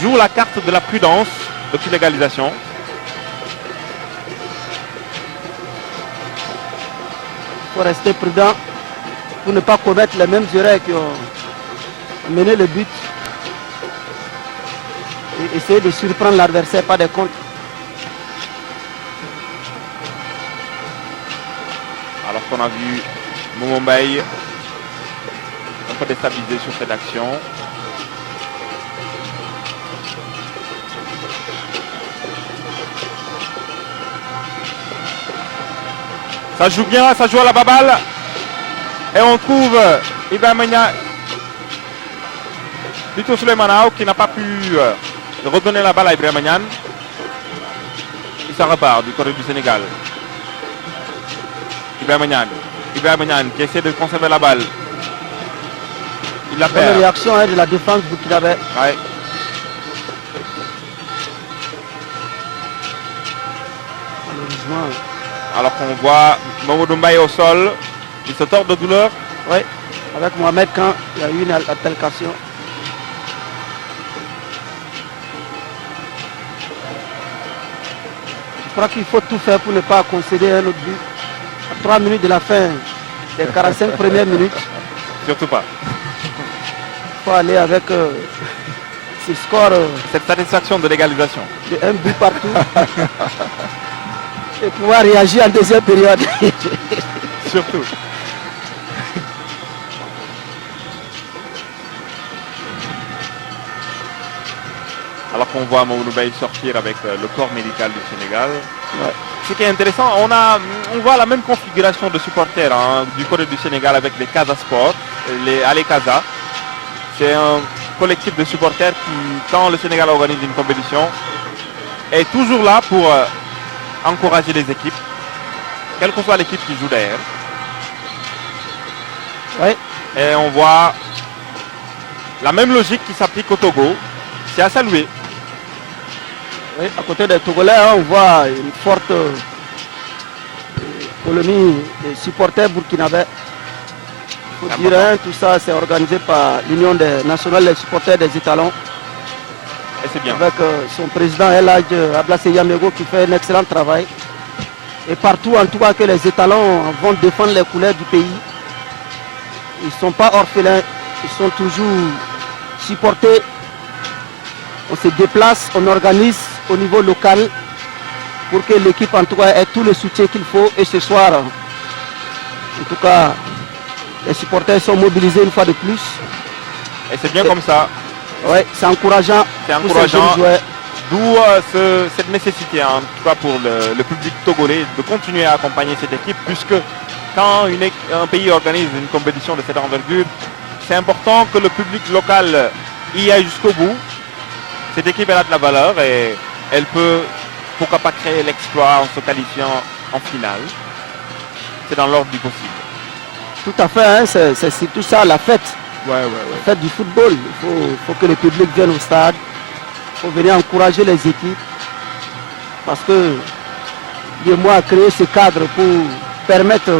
joue la carte de la prudence depuis l'égalisation. Il faut rester prudent pour ne pas commettre les mêmes erreurs qui ont mené le but. Et essayer de surprendre l'adversaire par des comptes. Alors qu'on a vu Moumoumbaye un peu déstabilisé sur cette action. Ça joue bien, ça joue à la baballe. Et on trouve Ibrahima Niane, Lito Souleimanao qui n'a pas pu redonner la balle à Ibrahima Niane. Et ça repart du côté du Sénégal. Ibrahima Niane qui essaie de conserver la balle. Il la Bonne perd. réaction de la défense burkinabé. Ouais. Malheureusement. Alors qu'on voit Mamadou Mbaye au sol, il se tord de douleur. Oui, avec Mohamed Khan, il y a eu une altercation. Je crois qu'il faut tout faire pour ne pas concéder un autre but. À 3 minutes de la fin des 45 premières minutes, Surtout pas. il faut aller avec ce score Cette satisfaction de l'égalisation. de un but partout. Et pouvoir réagir en deuxième période. Surtout. Alors qu'on voit Mamadou Mbaye sortir avec le corps médical du Sénégal. Ouais. Ce qui est intéressant, on voit la même configuration de supporters hein, du côté du Sénégal avec les Casa Sport, les Ale Casa. C'est un collectif de supporters qui, quand le Sénégal organise une compétition, est toujours là pour encourager les équipes, quelle que soit l'équipe qui joue derrière. Ouais. Et on voit la même logique qui s'applique au Togo. C'est à saluer. Oui, à côté des Togolais, hein, on voit une forte colonie de supporters burkinabés. Il faut dire, hein, tout ça c'est organisé par l'Union nationale des supporters des étalons. Et c'est bien. Avec son président El Hadj Ablassé Yamego qui fait un excellent travail. Et partout en tout cas que les étalons vont défendre les couleurs du pays. Ils ne sont pas orphelins, ils sont toujours supportés on se déplace, on organise au niveau local pour que l'équipe en tout cas ait tout le soutien qu'il faut. Et ce soir, en tout cas, les supporters sont mobilisés une fois de plus. Et c'est bien comme ça. Oui, c'est encourageant. C'est pour ces encourageant. jeunes joueurs. D'où cette nécessité, en tout cas pour le public togolais, de continuer à accompagner cette équipe, puisque quand un pays organise une compétition de cette envergure, c'est important que le public local y aille jusqu'au bout. Cette équipe, elle a de la valeur et elle peut, pourquoi pas, créer l'exploit en se qualifiant en finale. C'est dans l'ordre du possible. Tout à fait, hein, c'est surtout ça, la fête. Ouais. La fête du football. Il faut que le public vienne au stade. Il faut venir encourager les équipes. Parce que moi a créé ce cadre pour permettre.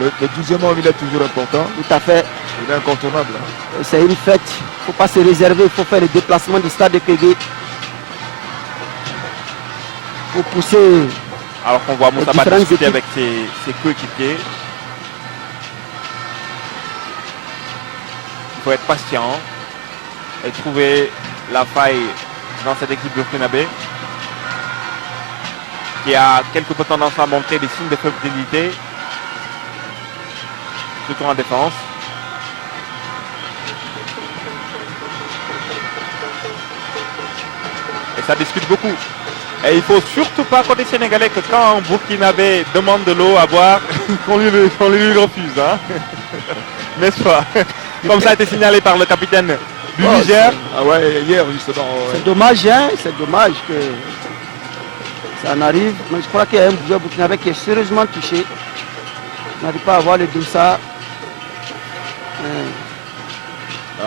Le 12e homme, il est toujours important. Tout à fait. Il est incontournable. Hein. C'est une fête. Il ne faut pas se réserver. Il faut faire le déplacement du stade de Kégué. Pour pousser. Alors qu'on voit Moussa différentes discuter équipes. avec ses coéquipiers. Il faut être patient et trouver la faille dans cette équipe burkinabé qui a quelque peu tendance à montrer des signes de fébrilité, surtout en défense. Et ça discute beaucoup. Et il ne faut surtout pas côté sénégalais que quand un Burkinabé demande de l'eau à boire, qu'on lui refuse. Hein. N'est-ce pas? Comme ça a été signalé par le capitaine du Niger. Ah ouais, hier justement. C'est dommage, hein, c'est dommage que ça en arrive. Mais je crois qu'il y a un joueur burkinabé qui est sérieusement touché. Il n'arrive pas à avoir le dossard.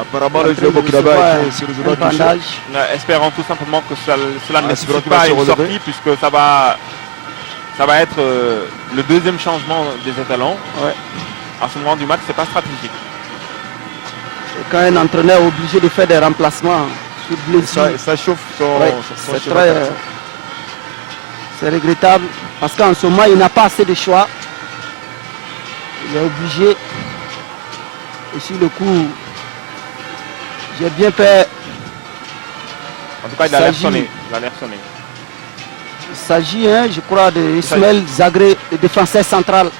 Apparemment, le joueur burkinabé a été sérieusement touché. Espérons tout simplement que cela ne espérons nécessite qu'il va pas se une relever. sortie, puisque ça va être le deuxième changement des étalons. Ouais. À ce moment du match, c'est pas stratégique. Et quand un entraîneur est obligé de faire des remplacements sur blessure, Ça chauffe son, ouais, son c'est schéma très, tactique. c'est regrettable parce qu'en ce moment il n'a pas assez de choix. Il est obligé. Et sur le coup, j'ai bien peur. En tout cas, il a l'air S'agit- sonné. Il s'agit, hein, je crois, de Ismaël Zagré, le défenseur central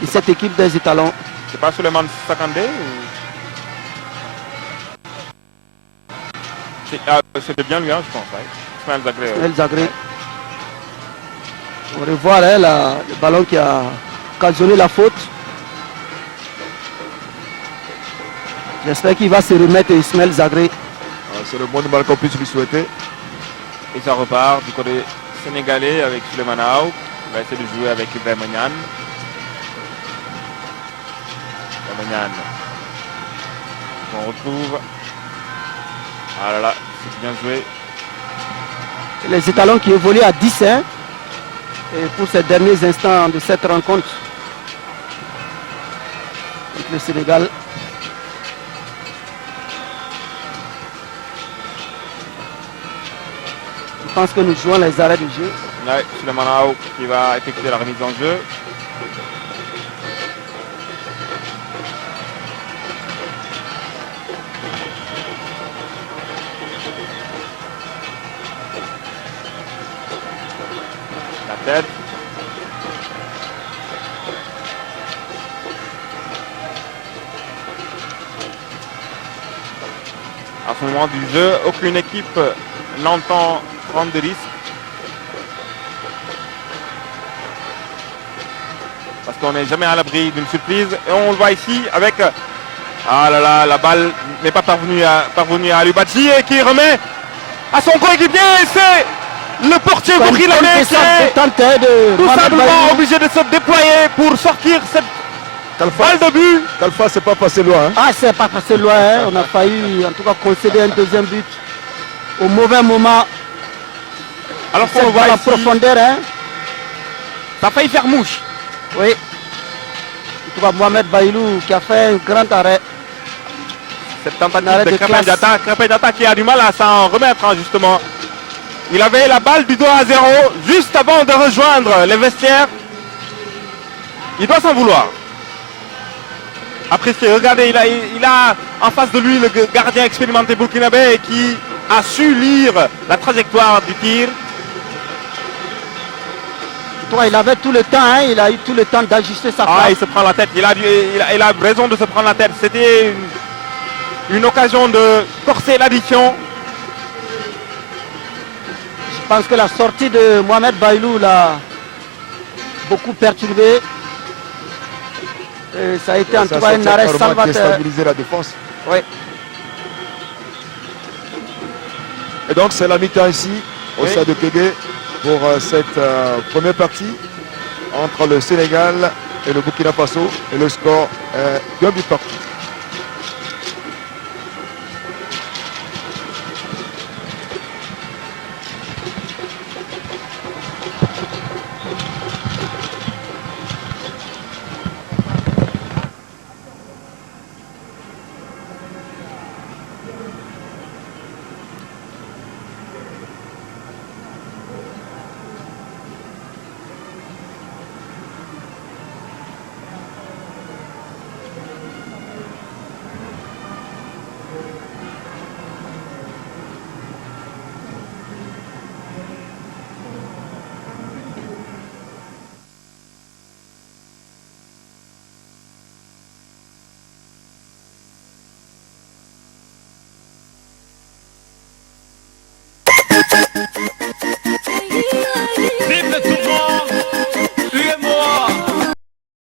de cette équipe des étalons. C'est pas Souleymane Sakandé ou... C'était bien lui, hein, je pense. Ouais. Ismaël Zagré, Ismaël Zagré. On revoit hein, le ballon qui a occasionné la faute. J'espère qu'il va se remettre Ismaël Zagré. C'est le monde mal qu'on puisse lui souhaiter. Et ça repart du côté sénégalais avec Souleymane Aouk. Il va essayer de jouer avec Ibrahim Niane. On retrouve. Ah là là, c'est bien joué. Les étalons qui évoluent à 10 hein, et pour ces derniers instants de cette rencontre contre le Sénégal. Je pense que nous jouons les arrêts du jeu. Ouais, Souleymane Aouk qui va effectuer la remise en jeu. La tête. À ce moment du jeu, aucune équipe n'entend prendre de risques. Parce qu'on n'est jamais à l'abri d'une surprise. Et on le voit ici avec... Ah là là, la balle n'est pas parvenue à Alubadji et qui remet à son coéquipier. C'est le portier burkinabé qui est tout simplement obligé de se déployer pour sortir cette balle de but. Talfa, c'est pas passé loin. Hein. Ah, c'est pas passé loin. Hein. On a failli, en tout cas, concéder un deuxième but au mauvais moment. Alors qu'on Cette le voit balle en ici, profondeur. Hein. ça a failli faire mouche. Oui. En tout cas, Mohamed Bailou qui a fait un grand arrêt. Cette tentative Arrêt de de Krépin classe. Diatta qui a du mal à s'en remettre, hein, justement. Il avait la balle du 2-0 juste avant de rejoindre les vestiaires. Il doit s'en vouloir. Apprécié, regardez, il a en face de lui le gardien expérimenté burkinabé qui a su lire la trajectoire du tir. Il avait tout le temps, hein, il a eu tout le temps d'ajuster sa frappe. Il se prend la tête, il a raison de se prendre la tête. C'était une occasion de corser l'addition. Je pense que la sortie de Mohamed Bailou l'a beaucoup perturbé. Et ça a été en tout cas un arrêt salvateur. Déstabiliser la défense. Oui. Et donc c'est la mi-temps ici au stade de Kégué pour cette première partie entre le Sénégal et le Burkina Faso. Et le score est d'un but partout.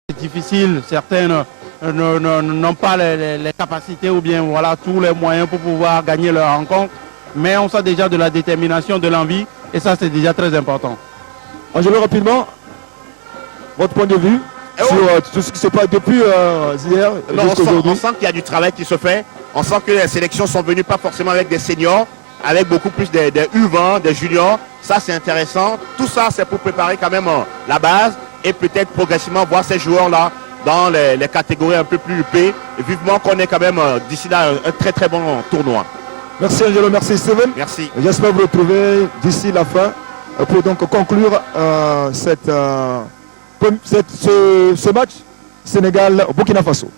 C'est difficile, certains n'ont pas les capacités ou bien voilà, tous les moyens pour pouvoir gagner leur rencontre. Mais on sent déjà de la détermination, de l'envie et ça c'est déjà très important. Angelo, rapidement, votre point de vue sur tout ce qui se passe depuis hier jusqu'à aujourd'hui. On sent qu'il y a du travail qui se fait. On sent que les sélections sont venues pas forcément avec des seniors, avec beaucoup plus des U20, des juniors. Ça, c'est intéressant. Tout ça, c'est pour préparer quand même la base et peut-être progressivement voir ces joueurs-là dans les catégories un peu plus huppées. Et vivement qu'on ait quand même d'ici là un très très bon tournoi. Merci Angelo, merci Steven. Merci. J'espère vous retrouver d'ici la fin pour donc conclure ce match Sénégal-Burkina Faso.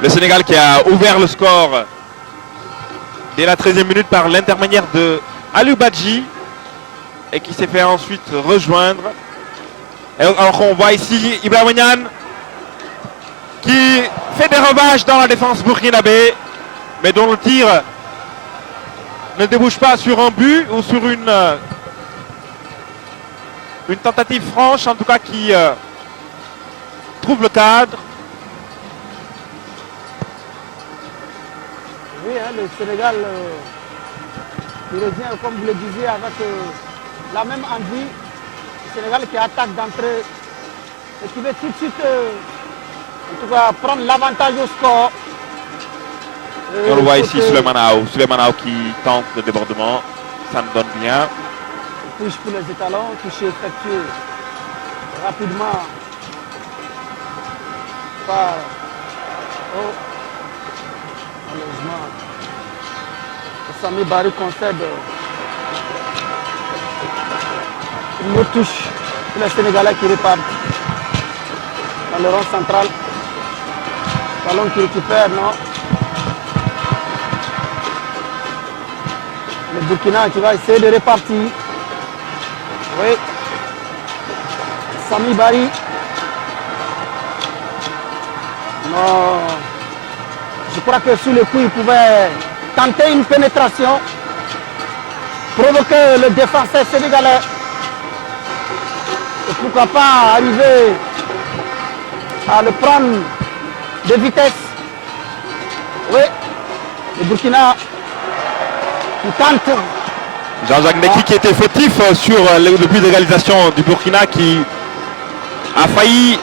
Le Sénégal qui a ouvert le score dès la 13e minute par l'intermédiaire de Aliou Badji et qui s'est fait ensuite rejoindre. Et alors on voit ici Ibrahima Niane qui fait des ravages dans la défense burkinabé, mais dont le tir ne débouche pas sur un but ou sur une tentative franche, en tout cas qui trouve le cadre. Oui, hein, le Sénégal il revient, comme vous le disiez, avec la même envie. Le Sénégal qui attaque d'entrée et qui veut tout de suite en tout cas, prendre l'avantage au score. Et on le voit ici, Souleymane qui tente le débordement. Ça ne donne rien. Touche pour les étalons, touche effectué rapidement par... Oh. Malheureusement, le Sami Bari concède une autre touche pour les Sénégalais qui repartent dans le rond central. Ballon qui récupère, non. Le Burkina qui va essayer de repartir. Oui. Sami Bari. Non. Je crois que sous le coup, il pouvait tenter une pénétration, provoquer le défenseur sénégalais. Et pourquoi pas arriver à le prendre de vitesse. Oui. Le Burkina qui tente. Jean-Jacques Ndeki qui était fautif sur le but d'égalisation du Burkina, qui a failli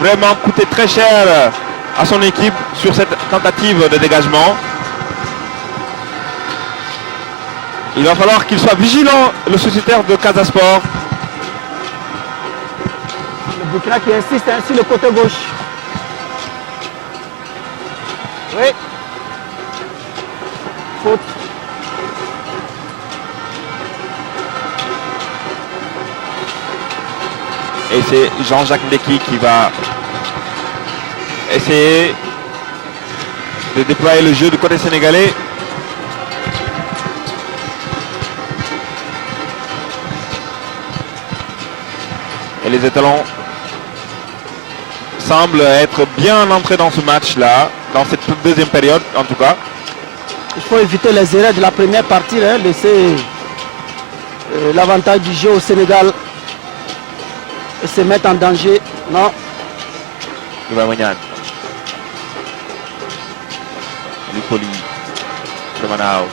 vraiment coûter très cher à son équipe sur cette tentative de dégagement. Il va falloir qu'il soit vigilant, le sociétaire de Casa Sport. Le Burkina qui insiste ainsi le côté gauche. Oui. Faute. Et c'est Jean-Jacques Ndeki qui va essayer de déployer le jeu du côté sénégalais. Et les étalons semblent être bien entrés dans ce match-là, dans cette deuxième période en tout cas. Il faut éviter les erreurs de la première partie, hein, laisser l'avantage du jeu au Sénégal et se mettre en danger. Non. Ibrahima Lipoli, Manao.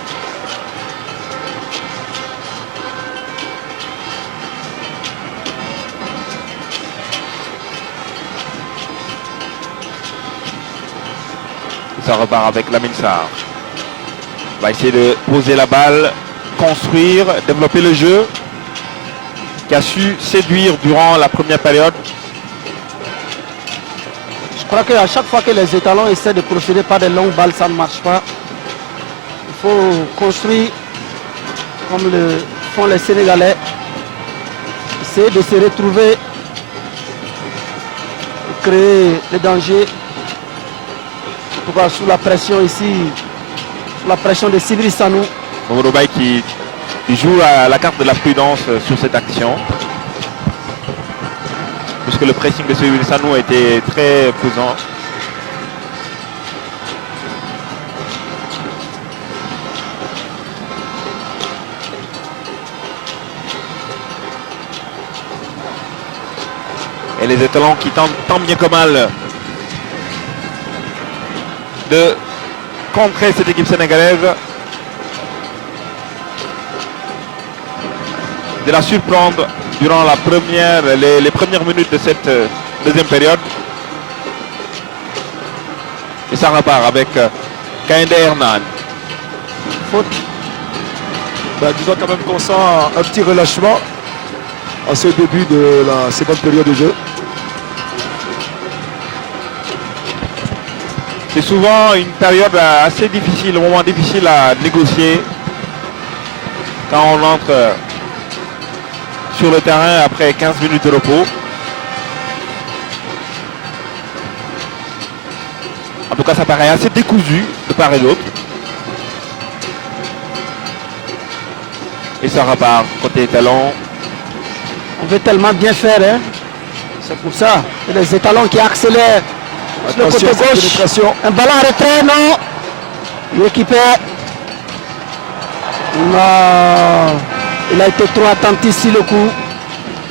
Ça repart avec Lamine Sarr. Va essayer de poser la balle, construire, développer le jeu, qui a su séduire durant la première période. Je crois qu'à chaque fois que les étalons essaient de procéder par des longues balles, ça ne marche pas. Il faut construire comme le font les Sénégalais. Essayer de se retrouver, de créer des dangers. En tout cas, sous la pression ici, sous la pression de Sibri Sanou. Mamadou Baye qui joue la carte de la prudence sur cette action. Puisque le pressing de Sibri Sanou était très pesant. Et les étalons qui tentent tant bien que mal de contrer cette équipe sénégalaise, de la surprendre durant les premières minutes de cette deuxième période. Et ça repart avec Kainde Hernan. Faute. Disons quand même qu'on sent un petit relâchement à ce début de la seconde période de jeu. C'est souvent une période assez difficile, un moment difficile à négocier quand on entre sur le terrain après 15 minutes de repos. En tout cas, ça paraît assez décousu de part et d'autre. Et ça repart côté étalon. On veut tellement bien faire, hein. C'est pour ça. Et les étalons qui accélèrent. Le côté gauche, un ballon en retrait, non. Il récupère. Non. Il a été trop attentif ici le coup.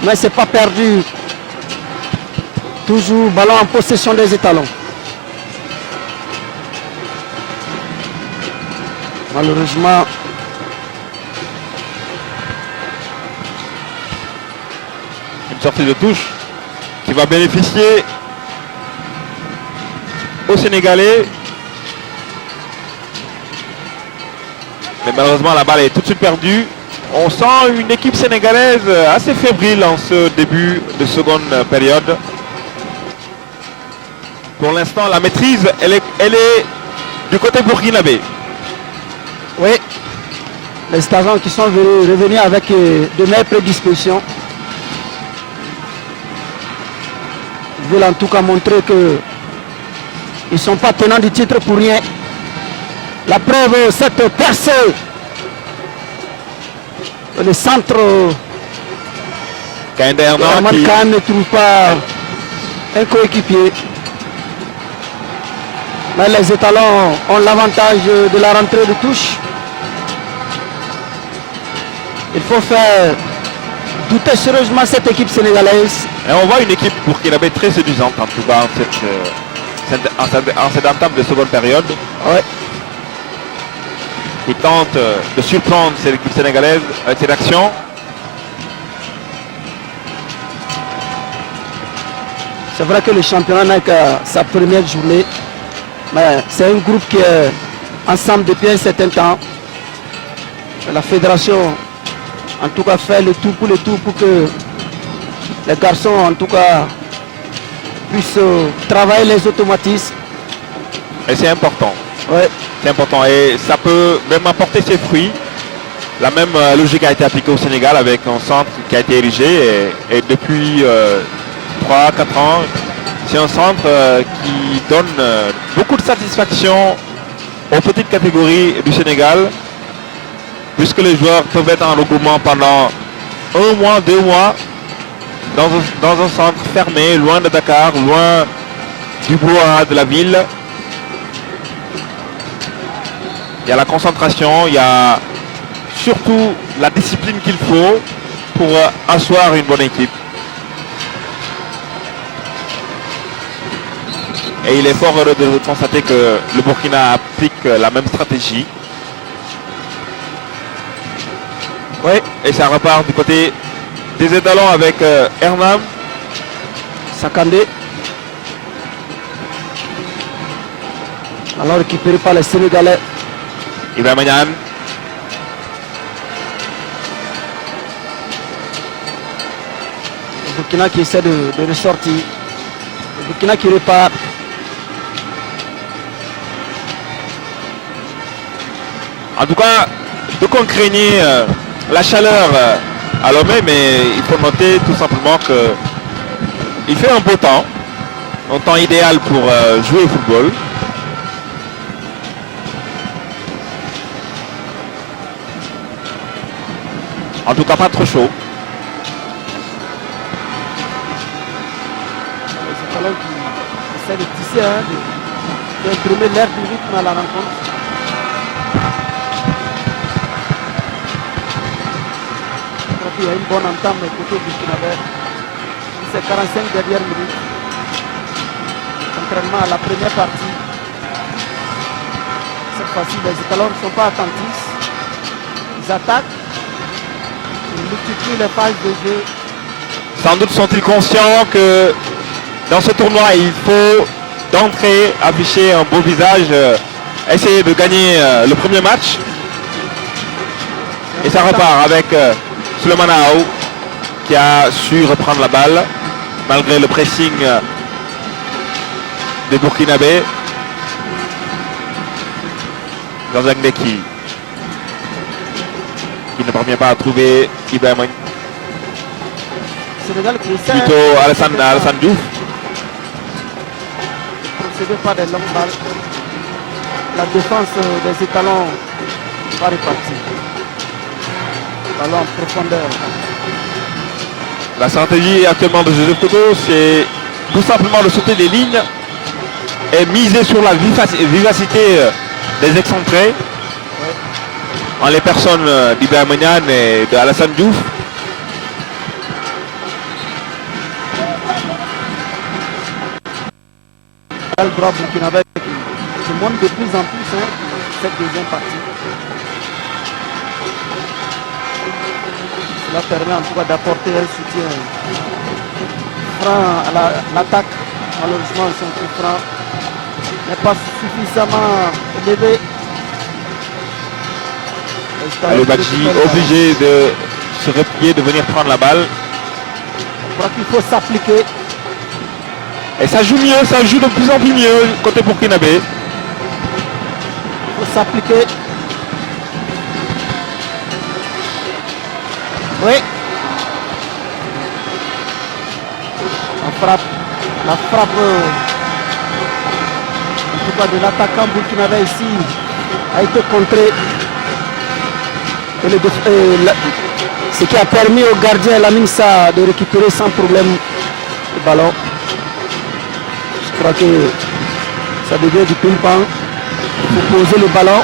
Mais c'est pas perdu. Toujours ballon en possession des étalons. Malheureusement. Une sortie de touche qui va bénéficier aux Sénégalais. Mais malheureusement la balle est tout de suite perdue. On sent une équipe sénégalaise assez fébrile en ce début de seconde période. Pour l'instant la maîtrise elle est du côté burkinabé. Oui, les stagiaires qui sont revenus avec de meilleures prédispositions. Ils veulent en tout cas montrer qu'ils ne sont pas tenants du titre pour rien. La preuve, cette percée, le centre, Kaindernan qui... Khan ne trouve pas un coéquipier. Mais les étalons ont l'avantage de la rentrée de touche. Il faut faire douter sérieusement cette équipe sénégalaise. Et on voit une équipe burkinabé très séduisante en tout cas en cette entame de seconde période. Ouais. Qui tente de surprendre cette équipe sénégalaise avec cette action. C'est vrai que le championnat n'a qu'à sa première journée. Mais c'est un groupe qui est ensemble depuis un certain temps. La fédération, en tout cas, fait le tout pour que les garçons, en tout cas, puissent travailler les automatismes. Et c'est important. Ouais. C'est important et ça peut même apporter ses fruits. La même logique a été appliquée au Sénégal avec un centre qui a été érigé et depuis 3-4 ans, c'est un centre qui donne beaucoup de satisfaction aux petites catégories du Sénégal puisque les joueurs peuvent être en regroupement pendant 1 mois, 2 mois dans un centre fermé, loin de Dakar, loin du brouhaha de la ville. Il y a la concentration, il y a surtout la discipline qu'il faut pour asseoir une bonne équipe. Et il est fort heureux de constater que le Burkina applique la même stratégie. Oui, et ça repart du côté des étalons avec Hernam. Sakandé. Alors récupéré par les Sénégalais. Ibrahima Niane. Le Burkina qui essaie de ressortir. Le Burkina qui repart. En tout cas, de quoi craigner la chaleur à Lomé, mais il faut noter tout simplement que il fait un beau temps, un temps idéal pour jouer au football. En tout cas, pas trop chaud. Les étalons qui essaient de tisser, d'imprimer l'air du rythme à la rencontre. Il y a une bonne entame côté burkinabé. C'est 45 dernières minutes. Contrairement à la première partie. Cette fois-ci, les étalons ne sont pas attentifs. Ils attaquent. Ils multiplient les phases de jeu. Sans doute sont-ils conscients que dans ce tournoi, il faut d'entrée afficher un beau visage, essayer de gagner le premier match. Et ça repart avec Souleymane Aou qui a su reprendre la balle malgré le pressing des Burkinabés. Gonzague Ndeki qui ne parvient pas à trouver Ibrahima. Sénégal qui essaie Plutôt Alassane Diouf. de procéder par des longues balles. La défense des étalons va repartir. Ballon en profondeur. La stratégie actuellement de Joseph Togo, c'est tout simplement de sauter les lignes et miser sur la vivacité des excentrés en les personnes d'Ibrahima Niane et de Alassane Diouf. Le droit burkinabé qui se monte de plus en plus cette deuxième partie. Cela permet en tout cas d'apporter un soutien franc à l'attaque. Malheureusement, son coup franc n'est pas suffisamment élevé. Le Badji obligé de se replier, de venir prendre la balle. Je crois qu'il faut s'appliquer. Et ça joue mieux, ça joue de plus en plus mieux côté burkinabé. Il faut s'appliquer. Oui. La frappe en tout cas de l'attaquant burkinabé ici a été contrée. Ce qui a permis au gardien Lamine Sarr de récupérer sans problème le ballon. Je crois que ça devient du ping-pong. Il faut poser le ballon.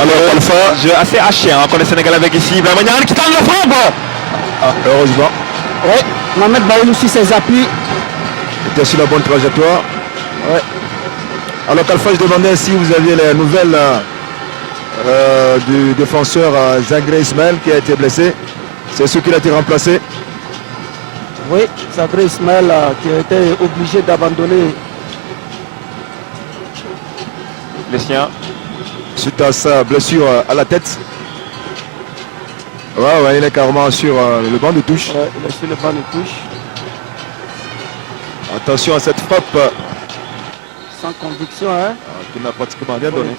Alors Alpha, jeu assez haché hein, pour les Sénégalais avec ici. Blamagnan qui tente la frappe. Heureusement. Oui, Mohamed Baïl aussi ses appuis. Il était sur la bonne trajectoire. Ouais. Alors Alpha, je demandais si vous aviez les nouvelles du défenseur Zagré Ismaël qui a été blessé. C'est ce qu'il a été remplacé. Oui, Zagré Ismaël qui a été obligé d'abandonner. Les siens. Suite à sa blessure à la tête. Ouais, il est carrément sur le banc de touche. Ouais, il est sur le banc de touche. Attention à cette frappe. Sans conviction, hein. Qui n'a pratiquement rien donné.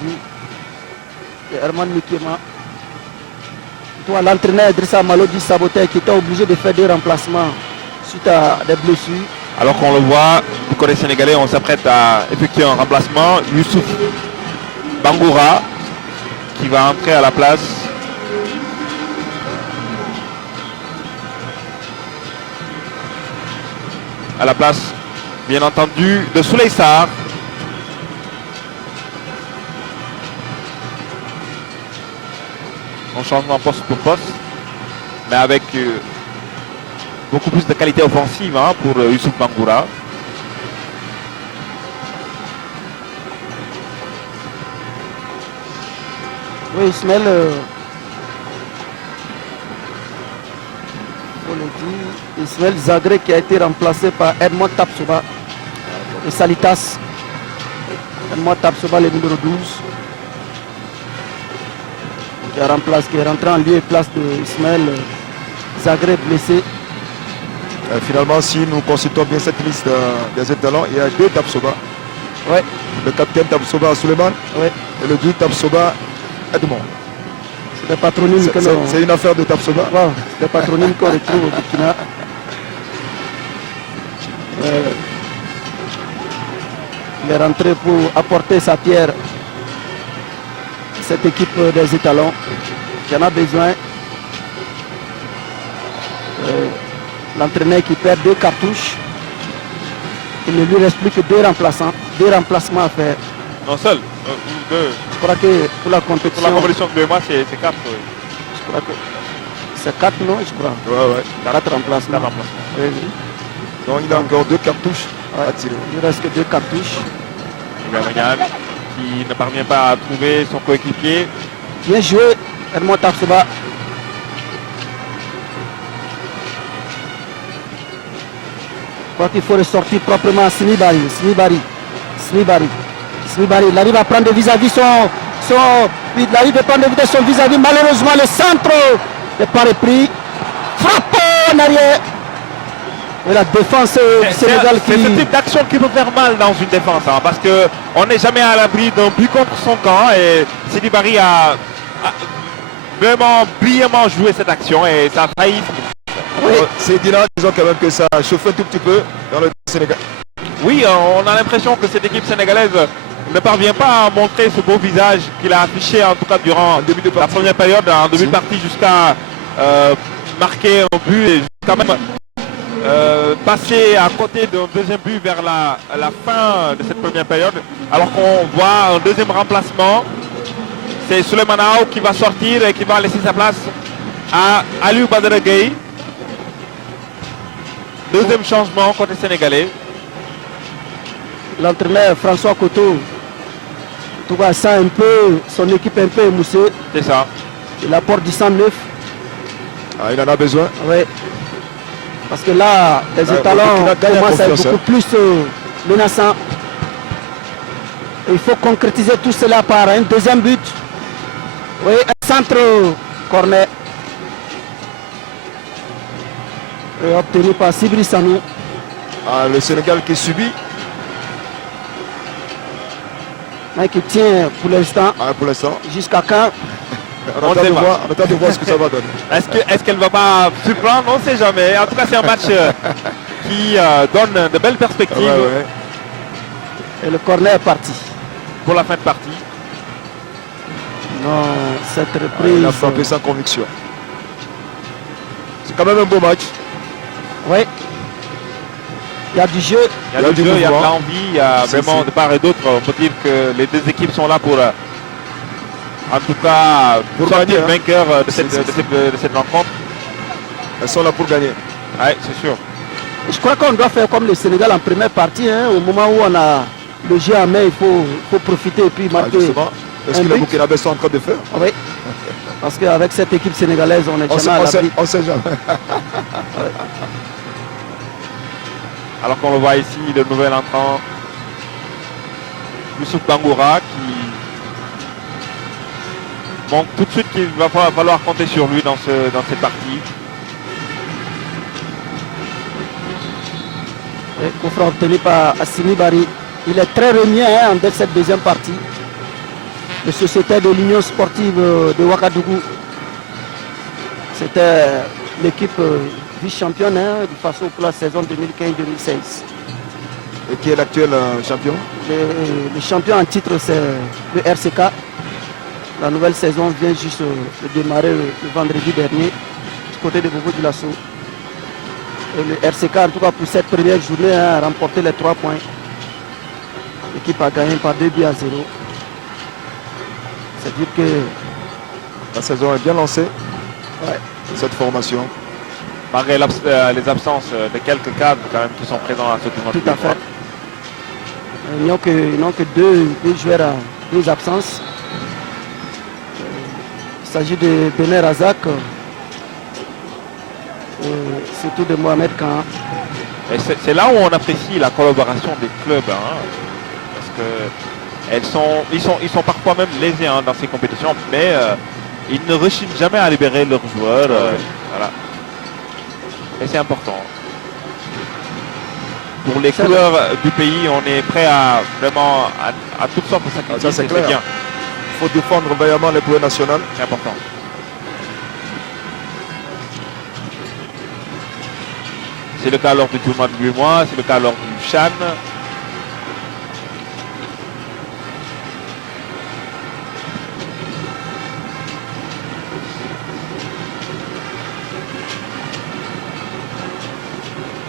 Et Herman Mikema. Toi, l'entraîneur Idrissa Malodi Saboté qui était obligé de faire des remplacements suite à des blessures. Alors qu'on le voit, du côté sénégalais, on s'apprête à effectuer un remplacement. Youssouf Bangoura qui va entrer à la place. À la place, bien entendu, de Souley Sarr. Un changement poste pour poste, mais avec beaucoup plus de qualité offensive hein, pour Youssouf Bangoura. Oui, Ismaël, on le dit, Ismaël Zagré qui a été remplacé par Edmond Tapsoba et Salitas. Edmond Tapsoba, le numéro 12, qui est rentré en lieu et place de Ismaël Zagré blessé. Finalement, si nous consultons bien cette liste des étalons, il y a 2 Tapsoba. Ouais. Le capitaine Tapsoba Suleiman Ouais. et le 2 Tapsoba Edmond. C'est des patronymes que nous... C'est une affaire de Tapsoba. Wow, c'est des patronymes qu'on retrouve au Burkina. Il est rentré pour apporter sa pierre à cette équipe des étalons qui en a besoin. L'entraîneur qui perd 2 cartouches. Il ne lui reste plus que 2 remplacements à faire. Non seul, ou 2. Je crois que pour la compétition... Pour la compétition de 2 mois, c'est 4. Oui. Je crois que c'est 4, non, je crois. Ouais. 4 remplacements. Oui. Donc il a encore 2 cartouches à tirer. Il ne reste que 2 cartouches. Blamagnan qui ne parvient pas à trouver son coéquipier. Bien joué, Edmond Tapsoba. Je crois qu'il faut ressortir proprement Smibari. Il arrive à prendre vis-à-vis il arrive à prendre son vis-à-vis. Malheureusement, le centre n'est pas repris. Frappe en arrière. Et la défense du Sénégal qui... C'est ce type d'action qui peut faire mal dans une défense, hein, parce qu'on n'est jamais à l'abri d'un but contre son camp. Et Sidi Barry a vraiment brillamment joué cette action et ça a failli. Oui. C'est Dina, disons quand même que ça chauffe un tout petit peu dans le Sénégal. Oui, on a l'impression que cette équipe sénégalaise ne parvient pas à montrer ce beau visage qu'il a affiché en tout cas durant la première période, en début de partie jusqu'à marquer un but et quand même passer à côté d'un deuxième but vers la fin de cette première période, alors qu'on voit un deuxième remplacement. C'est Souleymane Aw qui va sortir et qui va laisser sa place à Aliou Badara Gueye. Deuxième changement côté sénégalais. L'entraîneur François Koto, tout va ça un peu, son équipe un peu émoussée. C'est ça. Il apporte du 109. Il en a besoin. Oui. Parce que là, les étalons commencent à être beaucoup plus menaçants. Et il faut concrétiser tout cela par un deuxième but. Oui, un centre corner. Et obtenu par Sibri Sanou. Le Sénégal qui subit. qui tient pour l'instant. Ah, pour l'instant. Jusqu'à quand? On attend de voir ce que ça va donner. Est-ce qu'elle ne va pas surprendre? On ne sait jamais. En tout cas, c'est un match qui donne de belles perspectives Et le corner est parti. pour la fin de partie. Non, cette reprise. Il a frappé sans conviction. C'est quand même un beau match. Oui. Il y a du jeu. Il y a du jeu, il y a de l'envie, il y a vraiment de part et d'autre. On peut dire que les deux équipes sont là pour, en tout cas, pour sortir vainqueur de cette rencontre. Elles sont là pour gagner. Oui, c'est sûr. Je crois qu'on doit faire comme le Sénégal en première partie. Au moment où on a le jeu en main, il faut profiter et puis marquer. Est-ce que les Burkinabés sont en train de faire? Oui. Parce qu'avec cette équipe sénégalaise, on n'est jamais à l'abri. On ne sait jamais. Alors qu'on le voit ici, le nouvel entrant, Youssouf Bangoura, qui montre tout de suite qu'il va falloir compter sur lui dans cette partie. Coup franc obtenu par Assimi Bari. Il est très remis en cette deuxième partie. Le sociétaire de l'Union sportive de Ouagadougou. C'était l'équipe vice-championne face pour la saison 2015-2016. Et qui est l'actuel champion? Le champion en titre, c'est le RCK. La nouvelle saison vient juste de démarrer le vendredi dernier du côté de Bobo Dioulasso. Et le RCK, en tout cas pour cette première journée, a remporté les 3 points. L'équipe a gagné par 2 buts à 0. C'est-à-dire que la saison est bien lancée. Ouais. Cette formation. Malgré les absences de quelques cadres quand même qui sont présents à ce tournoi. Tout à fait. Ils n'ont que deux joueurs à 2 absences. Il s'agit de Bener Razak et surtout de Mohamed Khan. Et c'est là où on apprécie la collaboration des clubs. Parce que ils sont parfois même lésés dans ces compétitions, mais ils ne rechignent jamais à libérer leurs joueurs. Voilà. Et c'est important. Pour les couleurs du pays, on est prêt à vraiment à toutes sortes de sacrifices. Ça c'est clair. Bien. Il faut défendre vaillamment les couleurs nationales. C'est important. C'est le cas lors du tournoi de 8 mois, c'est le cas lors du Chan.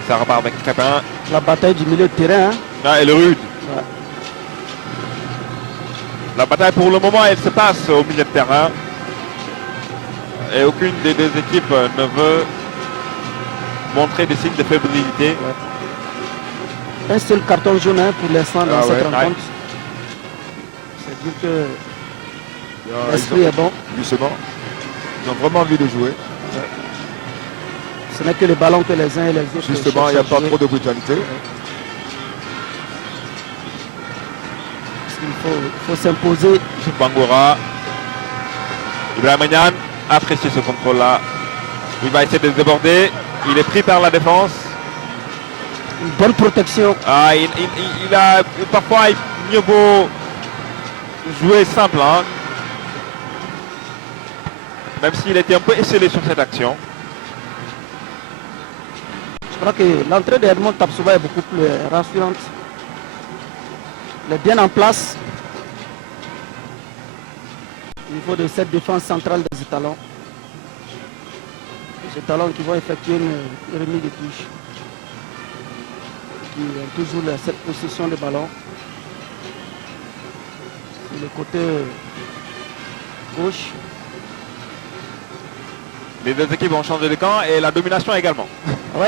Ça repart avec Crépin. La bataille du milieu de terrain. Elle est rude. Ouais. La bataille pour le moment, elle se passe au milieu de terrain. Et aucune des deux équipes ne veut montrer des signes de fébrilité. Un seul carton jaune pour l'instant dans cette rencontre. Ouais. C'est-à-dire que l'esprit est bon. Justement, ils ont vraiment envie de jouer. Ce n'est que les ballons que les uns et les autres. Justement, il n'y a pas trop de brutalité. Il faut s'imposer. Bangoura. Ibrahim Niane apprécie ce contrôle-là. Il va essayer de se déborder. Il est pris par la défense. Une bonne protection. Il a parfois mieux vaut jouer simple. Même s'il était un peu esselé sur cette action. Je crois que l'entrée d'Edmond Tapsouba est beaucoup plus rassurante. Il est bien en place au niveau de cette défense centrale des étalons. Les étalons qui vont effectuer une remise de touche. Qui ont toujours cette possession de ballon. Sur le côté gauche. Les deux équipes ont changé de camp et la domination également. Oui.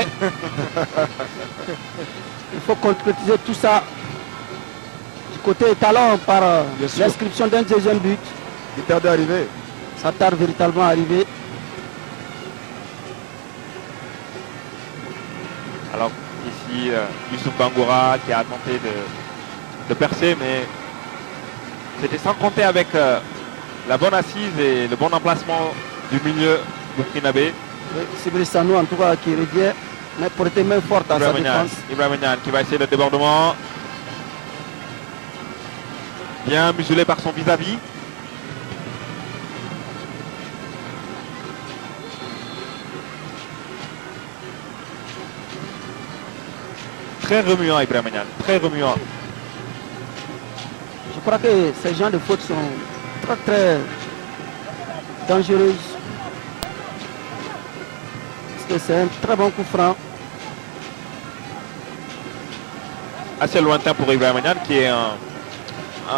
Il faut concrétiser tout ça du côté étalon par l'inscription d'un deuxième but. Il tarde à arriver. Ça tarde véritablement à arriver. Alors ici, Youssouf Bangoura qui a tenté de percer, mais c'était sans compter avec la bonne assise et le bon emplacement du milieu burkinabé. Sibri Sanou en tout cas qui revient, mais pour être main forte à sa défense. Ibrahim Niane qui va essayer le débordement. Bien muselé par son vis-à-vis. Très remuant, Ibrahim Magnan, très remuant. Je crois que ces genres de fautes sont très très dangereuses. Parce que c'est un très bon coup franc. Assez lointain pour Ibrahim Magnan qui est un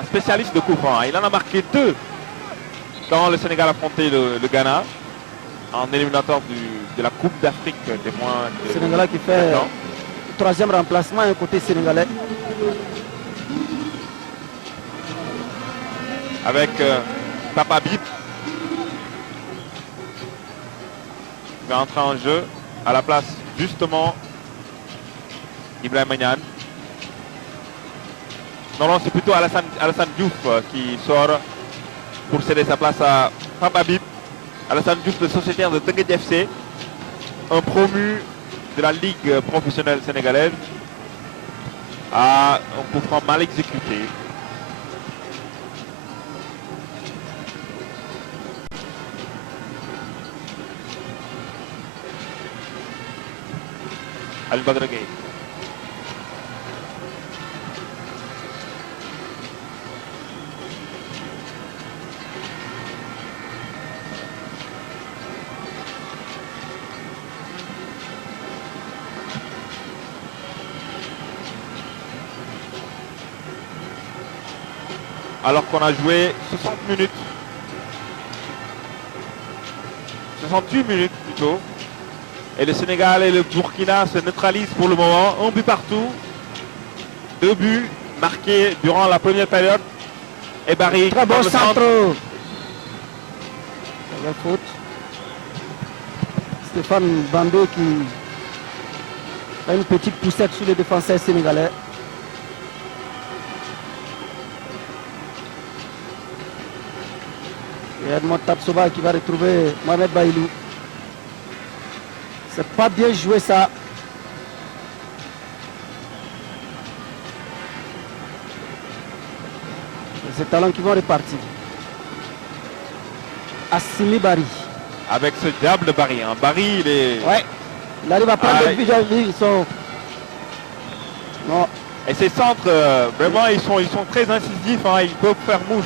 spécialiste de coups francs. Il en a marqué 2 quand le Sénégal a affronté le Ghana en éliminatoire de la Coupe d'Afrique des moins de Sénégalais qui fait 20 ans. le 3e remplacement à un côté sénégalais. Avec Papa Bip qui va entrer en jeu à la place justement Ibrahim Magnan. Non, c'est plutôt Alassane Diouf qui sort pour céder sa place à Papa Bip. Alassane Diouf, le sociétaire de Teungueth FC, un promu de la Ligue professionnelle sénégalaise, a un coup franc mal exécuté. Al-Badr Gueye. Alors qu'on a joué 60 minutes. 68 minutes plutôt. Et le Sénégal et le Burkina se neutralisent pour le moment. Un but partout. 2 buts marqués durant la première période. Et Barry. Très bon centre. La faute. Stéphane Bando qui a une petite poussette sur les défenseurs sénégalais. Et Edmond Tapsoba qui va retrouver Mohamed Bailou. C'est pas bien joué ça. C'est talents qui vont repartir. Assimi Barry. Avec ce diable de Barry. Hein. Barry, il est... Ouais. Il arrive à prendre le but. Ils sont... Non. Et ces centres, vraiment, ils sont très incisifs. Hein. Ils peuvent faire mouche.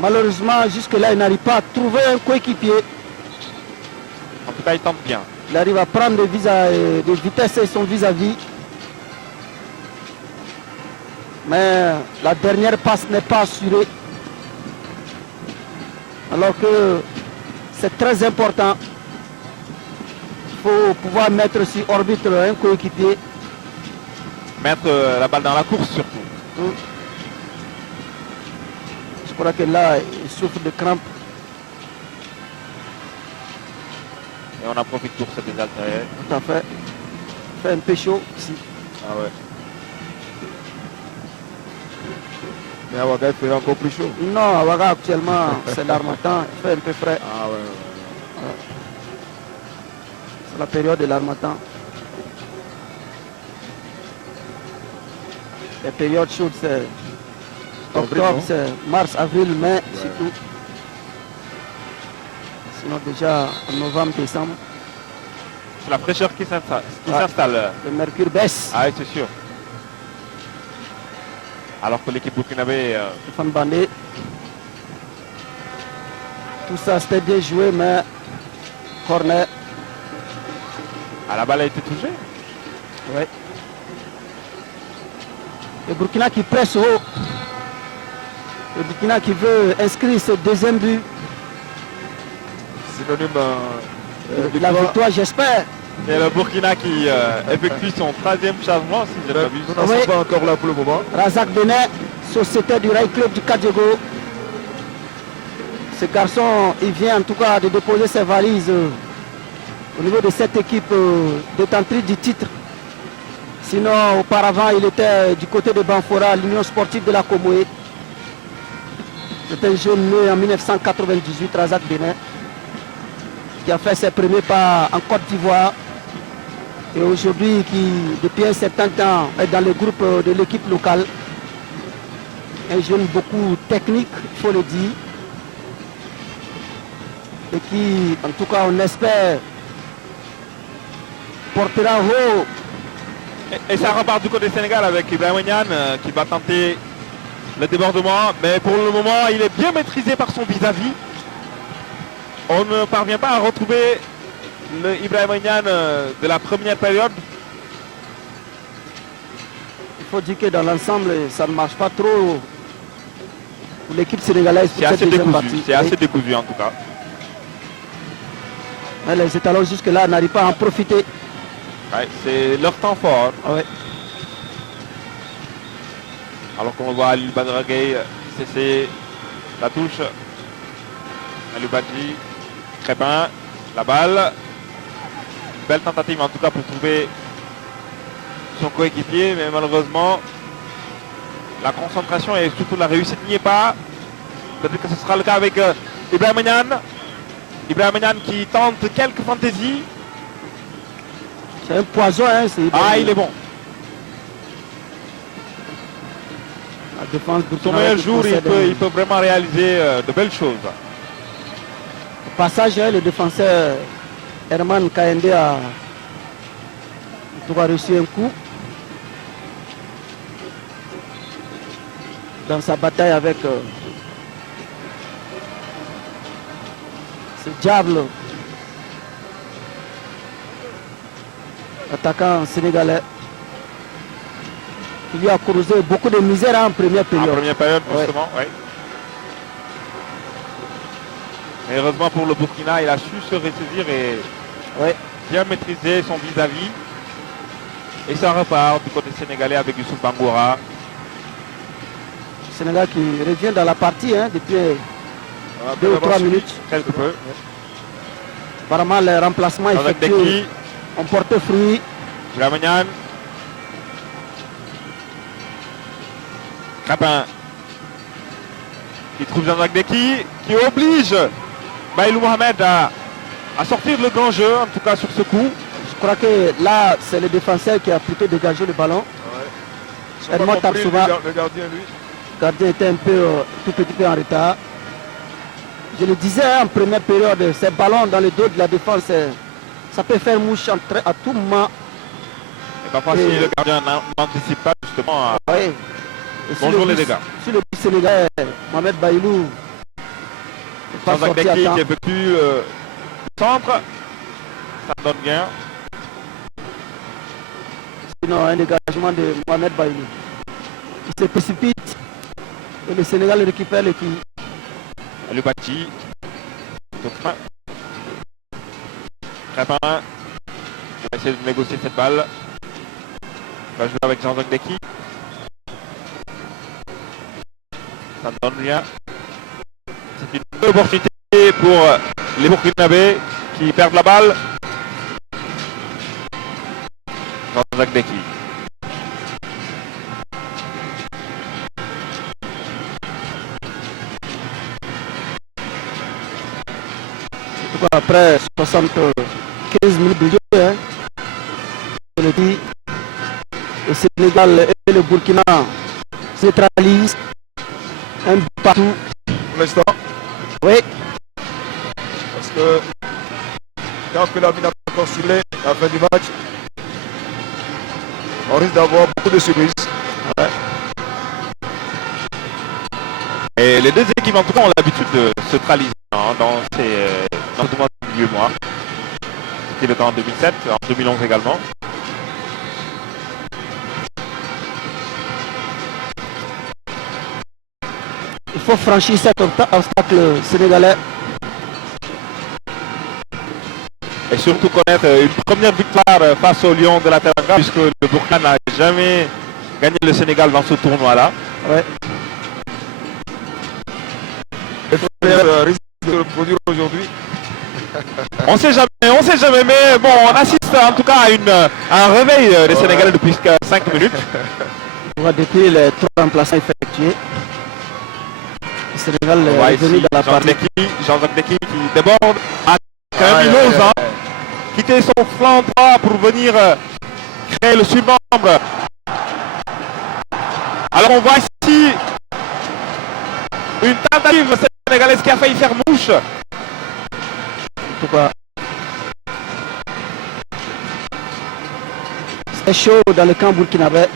Malheureusement, jusque-là, il n'arrive pas à trouver un coéquipier. En tout cas, il tente bien. Il arrive à prendre des vitesses et son vis-à-vis. Mais la dernière passe n'est pas assurée. Alors que c'est très important. Il faut pouvoir mettre sur orbite un coéquipier. Mettre la balle dans la course surtout. Je crois que là, il souffre de crampes. Et on en profite pour se désaltérer. Tout à fait. Il fait un peu chaud ici. Ah ouais. Mais à Ouaga, il fait encore plus chaud. Non, à Ouaga actuellement, c'est l'harmattan. Il fait un peu frais. Ah ouais. C'est la période de l'harmattan. Les périodes chaudes, c'est octobre, c'est mars, avril, mai, surtout. Sinon déjà en novembre, décembre. C'est la fraîcheur qui s'installe. Le mercure baisse. Ah oui, c'est sûr. Alors que l'équipe burkinabé... Stéphane Bandé. Tout ça c'était bien joué, mais corner. Ah, la balle a été touchée. Oui. Le Burkina qui presse haut. Le Burkina qui veut inscrire ce deuxième but. Synonyme de la victoire, j'espère. Et le Burkina qui effectue son 3e changement, si je ne m'abuse. Nous n'en sommes pas encore là pour le moment. Razak Benet, sociétaire du Rail Club du Kadiogo. Ce garçon, il vient en tout cas de déposer ses valises au niveau de cette équipe détentrice du titre. Sinon, auparavant, il était du côté de Banfora, l'Union sportive de la Comoé. C'est un jeune né en 1998, Razak Benet, qui a fait ses premiers pas en Côte d'Ivoire. Et aujourd'hui, qui depuis un certain temps est dans le groupe de l'équipe locale. Un jeune beaucoup technique, il faut le dire. Et qui, en tout cas, on espère, portera haut. Et ça repart du côté Sénégal avec Ibrahima Niane qui va tenter le débordement. Mais pour le moment, il est bien maîtrisé par son vis-à-vis. On ne parvient pas à retrouver le Ibrahima Niane de la première période. Il faut dire que dans l'ensemble, ça ne marche pas trop pour l'équipe sénégalaise. C'est assez décousu, c'est assez décousu en tout cas. Mais les étalons jusque-là n'arrivent pas à en profiter. Ouais, c'est leur temps fort. Ouais. Alors qu'on voit Aliou Badara Gueye cesser la touche. Aliou Badji, Crépin, la balle. Belle tentative en tout cas pour trouver son coéquipier, mais malheureusement la concentration et surtout la réussite n'y est pas. Peut-être que ce sera le cas avec Ibrahima Niane. Ibrahima Niane qui tente quelques fantaisies. C'est un poison, hein, il est bon. La défense Son meilleur jour, il peut vraiment réaliser de belles choses. Au passage, le défenseur Herman Kaende a reçu un coup dans sa bataille avec ce diable attaquant sénégalais. Il lui a causé beaucoup de misère en première période. En première période, justement, oui. Mais heureusement pour le Burkina, il a su se ressaisir et bien maîtriser son vis-à-vis. Et ça repart du côté sénégalais avec Youssouf Bangoura. Sénégal qui revient dans la partie depuis 2 ou 3 minutes. Quelque peu. Apparemment, les remplacements effectués ont porté fruit. Ibrahima Niane. Crépin. Il trouve Jean-Jacques Deki qui oblige Baïlou Mohamed à sortir le grand jeu, en tout cas sur ce coup. Je crois que là, c'est le défenseur qui a plutôt dégagé le ballon. Edmond Tapsouba, le gardien, lui. Le gardien était un peu, tout petit peu en retard. Je le disais en première période, ces ballons dans le dos de la défense, ça peut faire mouche à tout moment. Et parfois, si le gardien n'anticipe pas justement. Bonjour les dégâts. Sur le but sénégalais, Mohamed Baïlou. Jean-Jacques Deki qui effectue le centre. Ça donne bien. Sinon, un dégagement de Mohamed Baïlou. Il se précipite et le Sénégal récupère le qui. Le bâti. Crépin. Il va essayer de négocier cette balle. Il va jouer avec Jean-Jacques Deki. Ça ne donne rien. C'est une opportunité pour les Burkinabés qui perdent la balle. Jean-Jacques Deki. Après 75 minutes de jeu, on le dit, le Sénégal et le Burkina se neutralisent un but partout. Pour l'instant. Oui. Parce que tant que la mine n'a pas consulé à la fin du match, on risque d'avoir beaucoup de surprises. Et les deux équipes en tout cas ont l'habitude de se neutraliser dans ce mois de milieu mois. C'était le cas en 2007, en 2011 également. Il faut franchir cet obstacle sénégalais. Et surtout connaître une première victoire face au Lion de la Teranga, puisque le Burkina n'a jamais gagné le Sénégal dans ce tournoi-là. Ouais. Risque de le produire aujourd'hui. On sait jamais, mais bon, on assiste en tout cas à un réveil des Sénégalais depuis 5 minutes. Depuis les 3 remplaçants effectués, le Sénégal est venu dans la partie. Jean-Jacques Deki qui déborde, a quand même une ose, quitter son flanc droit pour venir créer le surnombre. Alors on voit ici Une tentative sénégalaise qui a failli faire mouche. En tout cas, c'est chaud dans le camp burkinabé.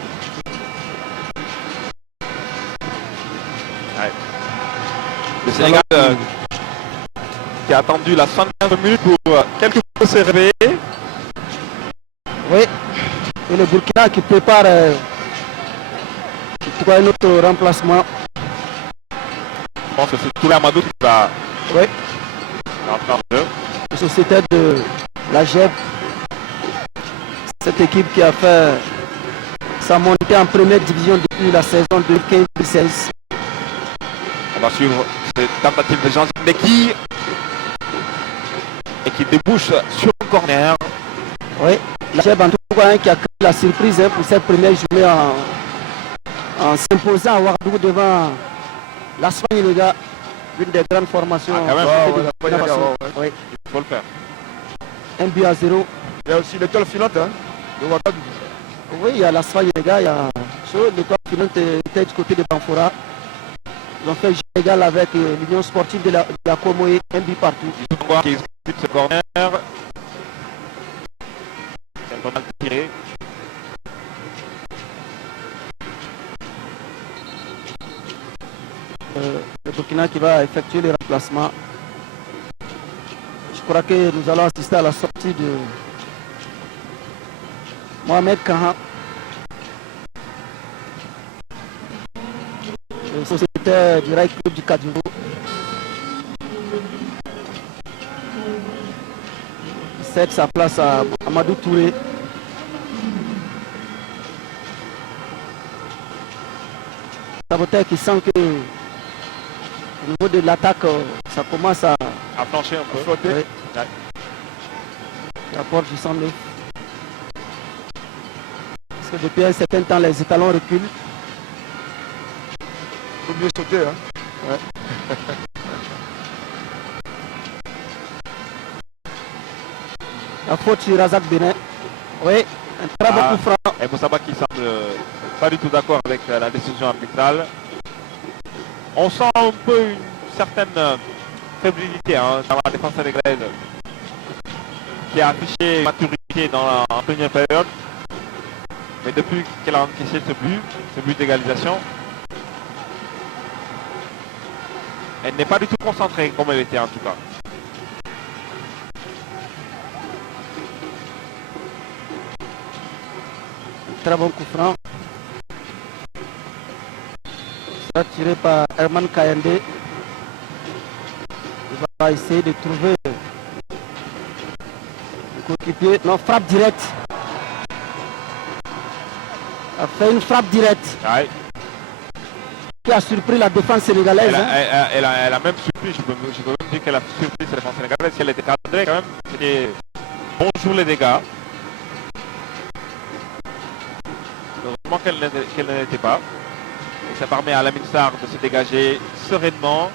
Le Sénégal qui a attendu la 75 minutes pour quelque peu se réveiller. Oui, et le Burkina qui prépare un autre remplacement. Je pense que c'est Toulé Amadou qui va Oui, rentrer en jeu. la société de la GEB, cette équipe qui a fait sa montée en première division depuis la saison 2015-2016. On va suivre cette tentative de Jean Zambeki et qui débouche sur un corner. Oui, la GEB en tout cas qui a créé la surprise pour cette première journée en s'imposant à Ouagadougou devant l'Espagne, les gars, l'une des grandes formations. Quand même, Oui, il faut le faire. 1-0. Il y a aussi l'étoile filante de Ouagadougou. Oui, il y a l'Espagne, les gars, il y a l'étoile filante était du côté de Banfora. Ils ont fait jeu égal avec l'Union sportive de la Comoé, un but partout. Ils vont voir qu'ils exécutent ce corner. C'est pas mal tiré. Le Burkina qui va effectuer les remplacements. Je crois que nous allons assister à la sortie de Mohamed Kahan, le sociétaire du Rail Club du Kadiogo. Il cède sa place à Amadou Touré. Saboteur qui sent que au niveau de l'attaque, ça commence à flancher un peu. flotter. Ouais. La porte du 109. Parce que depuis un certain temps, les étalons reculent. Il faut mieux sauter. Hein. Ouais. La faute sur Razak Benin. Oui, un très bon coup franc. Et Moussaba qui semble pas du tout d'accord avec la décision arbitrale. On sent un peu une certaine fébrilité dans la défense sénégalaise qui a affiché maturité dans la première période. Mais depuis qu'elle a encaissé ce but d'égalisation, elle n'est pas du tout concentrée comme elle était en tout cas. Très bon coup franc. Sera tiré par Herman Kayande. Il va essayer de trouver le coéquipier. Non, frappe directe. A fait une frappe directe. Ouais. Qui a surpris la défense sénégalaise. Elle a même surpris, je peux même dire qu'elle a surpris cette défense sénégalaise. Si elle était cadrée quand même, c'était bonjour les dégâts. Heureusement qu'elle ne l'était pas. Et ça permet à Lamine Sarr de se dégager sereinement.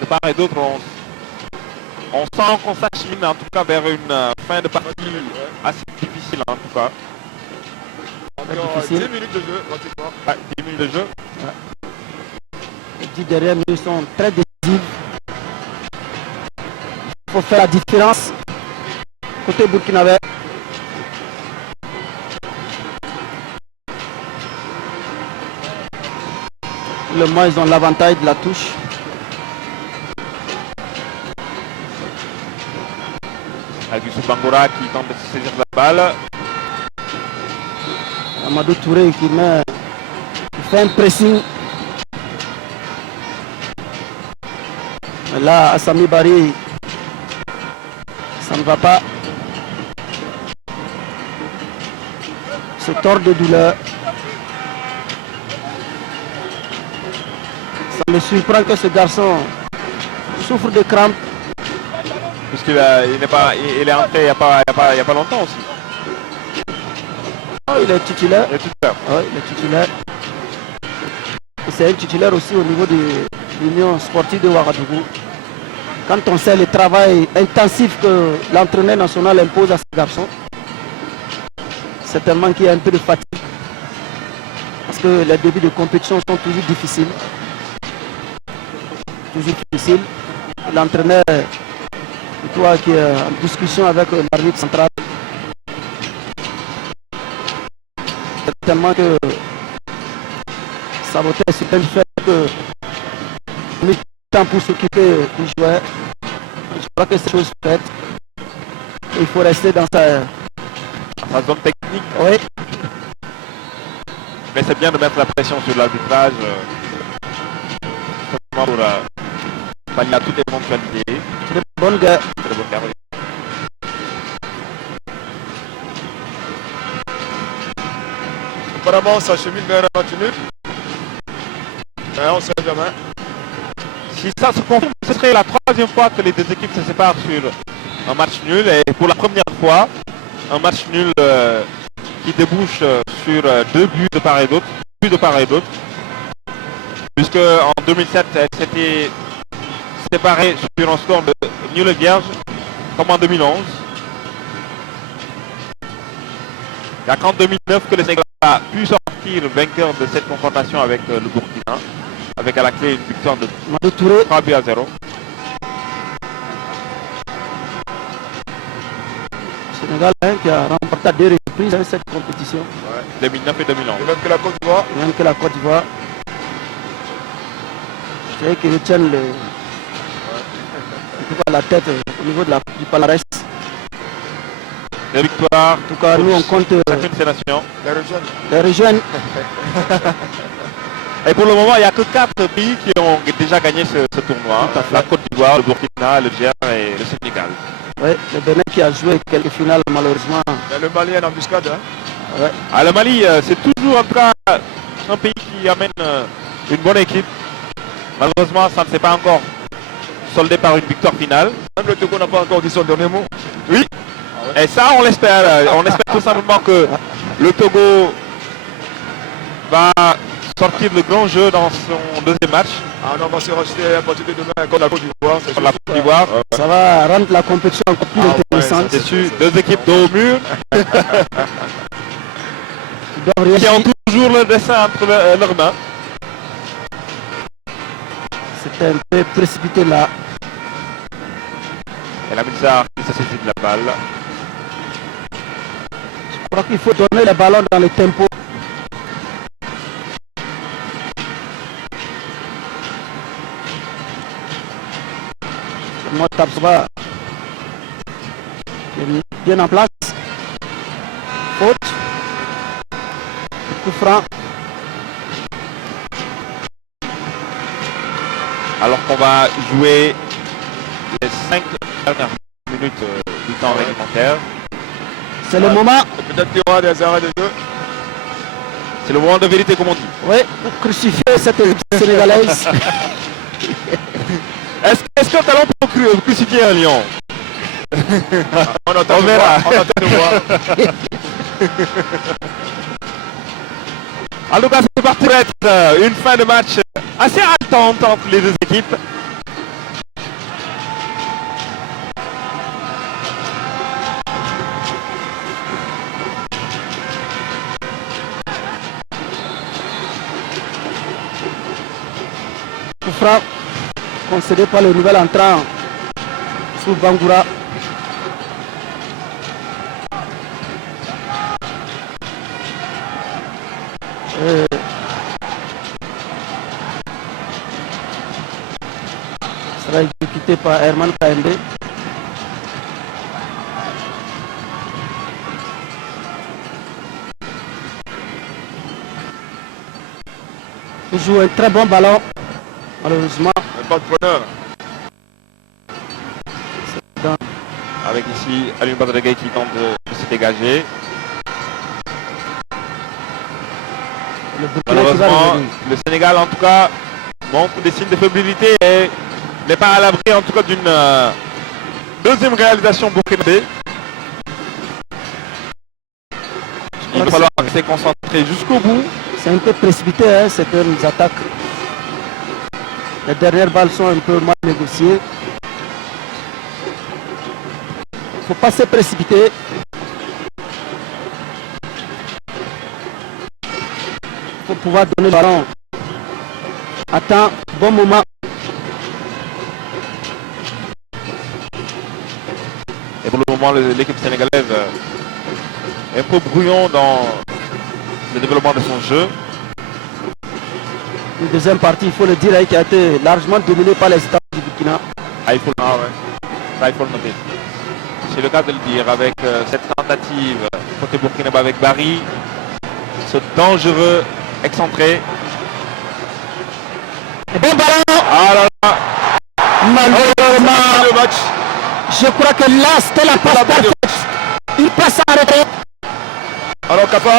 De part et d'autre, on sent qu'on s'achemine en tout cas vers une fin de partie assez difficile en tout cas. Encore 10 minutes de jeu, pratiquement. Ouais, 10 minutes de jeu. Les 10 dernières minutes sont très décisives. Il faut faire la différence. Côté burkinabé. Le moins, ils ont l'avantage de la touche. Avec Youssouf Bangoura qui tente de se saisir de la balle. Amadou Touré qui fait un pressing. Mais là, Assami Bari, ça ne va pas. Se tord de douleur. Ça me surprend que ce garçon souffre de crampes. Puisqu'il il est entré il n'y a pas longtemps aussi. Oh, il est titulaire. Il est titulaire. Oui, il est titulaire. Et c'est un titulaire aussi au niveau l'Union sportive de Ouagadougou. Quand on sait le travail intensif que l'entraîneur national impose à ces garçons, certainement qu'il y a un peu de fatigue. Parce que les débuts de compétition sont toujours difficiles. Toujours difficiles. L'entraîneur, toi qui est en discussion avec l'arbitre central, certainement que Saboteur c'est un fait que nous temps pour s'occuper du joueur. Je crois que c'est chose faite. Il faut rester dans sa zone technique. Oui. Mais c'est bien de mettre la pression sur l'arbitrage pour pallier à toute éventualité. Très bonne guerre. Très bonne guerre, oui. Apparemment, ça chemine vers un match nul. On ne sait jamais. Si ça se confirme, ce serait la troisième fois que les deux équipes se séparent sur un match nul. Et pour la première fois, un match nul qui débouche sur 2 buts de part et d'autre. Puisque en 2007, elle s'était séparée sur un score de nul et vierge, comme en 2011. Il n'y a qu'en 2009 que le Sénégal a pu sortir vainqueur de cette confrontation avec le Burkina, avec à la clé une victoire de 3 buts à 0. Sénégal qui a remporté à 2 reprises cette compétition. Ouais. 2009 et 2011. Et même que la Côte d'Ivoire. Même que la Côte d'Ivoire. C'est vrai qu'ils retiennent la tête au niveau de du palmarès. Les victoires. En tout cas, nous on compte chacune de ces nations. Les rejoindre. Et pour le moment, il n'y a que 4 pays qui ont déjà gagné ce tournoi. La Côte d'Ivoire, le Burkina, le Niger et le Sénégal. Oui, le Bénin qui a joué quelques finales malheureusement. Il y a le Mali en embuscade. Hein. Ouais. Ah, le Mali, c'est toujours en tout cas un pays qui amène une bonne équipe. Malheureusement, ça ne s'est pas encore soldé par une victoire finale. Même le Togo n'a pas encore dit son dernier mot. Oui. Ah ouais. Et ça, on l'espère. On espère tout simplement que le Togo va sortir le grand jeu dans son deuxième match. Ah non, on va se racheter à partir de demain contre la Côte d'Ivoire. La Côte d'Ivoire. Ça va rendre la compétition encore plus intéressante. C'est sûr, 2 équipes dos au mur. Qui ont toujours le dessin entre leurs mains. C'était un peu précipité là. Et la Mitsar qui se saisit de la balle. Je crois qu'il faut donner le ballon dans le tempo. Moi, Tapsoba bien en place. Faute. Coup franc. Alors qu'on va jouer les 5 dernières minutes du temps réglementaire. C'est le moment. Peut-être qu'il y aura des arrêts de jeu. C'est le moment de vérité comme on dit. Oui, pour crucifier cette équipe sénégalaise. Est-ce qu'un talent peut crucifier un lion? On verra. On attend de voir. En tout cas, c'est parti pour être une fin de match assez haletante entre les deux équipes. Coup franc concédé par le nouvel entrant sous Bangoura. Sera exécuté par Herman KMB. Il joue un très bon ballon. Malheureusement. Pas de preneur. Avec ici Alioune Badara Gueye qui tente de se dégager. Malheureusement, le Sénégal en tout cas montre des signes de fébrilité et n'est pas à l'abri en tout cas d'une deuxième réalisation burkinabé. Il va falloir rester concentré jusqu'au bout. C'est un peu précipité, hein, certaines attaques. Les dernières balles sont un peu mal négociées. Il ne faut pas se précipiter. Il faut pouvoir donner le ballon. Attends, bon moment. Et pour le moment, l'équipe sénégalaise est un peu brouillon dans le développement de son jeu. Une deuxième partie, il faut le dire, qui a été largement dominée par les États du Burkina. Ah, il faut le noter. C'est le cas de le dire avec cette tentative côté burkinabé avec Barry. Ce dangereux excentré. Et bon ballon. Ah là là. Malheureusement, Le match. je crois que là, c'était la passe parfaite. Il passe en retrait. Alors Kappa,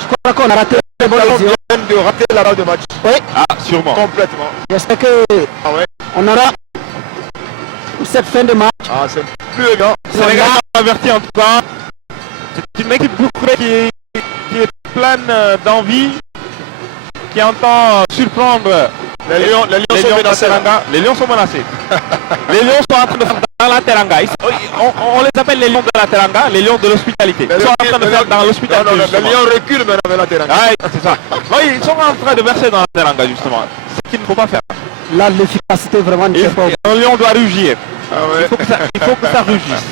Je crois qu'on a raté le bon nous vision. vient de rater la balle de match. Oui, Ah, sûrement. Complètement. j'espère que Ah ouais. on aura pour cette fin de match. Ah, c'est plus élégant. Sénégal averti en tout cas. C'est une équipe burkinabé qui est pleine d'envie, qui entend surprendre Les Lions sont de menacés. Teranga. Les Lions sont menacés. Les Lions sont en train de faire dans la Teranga. On les appelle les Lions de la Teranga, les Lions de l'hospitalité. Ils sont en train de faire dans l'hospitalité. Les justement. Lions reculent maintenant vers la terrain. Ah, c'est ça. Non, ils sont en train de verser dans la Teranga justement. Ce qu'il ne faut pas faire. Là, l'efficacité vraiment ne fait pas. Un lion doit rugir. Ah ouais. Il faut que ça rugisse.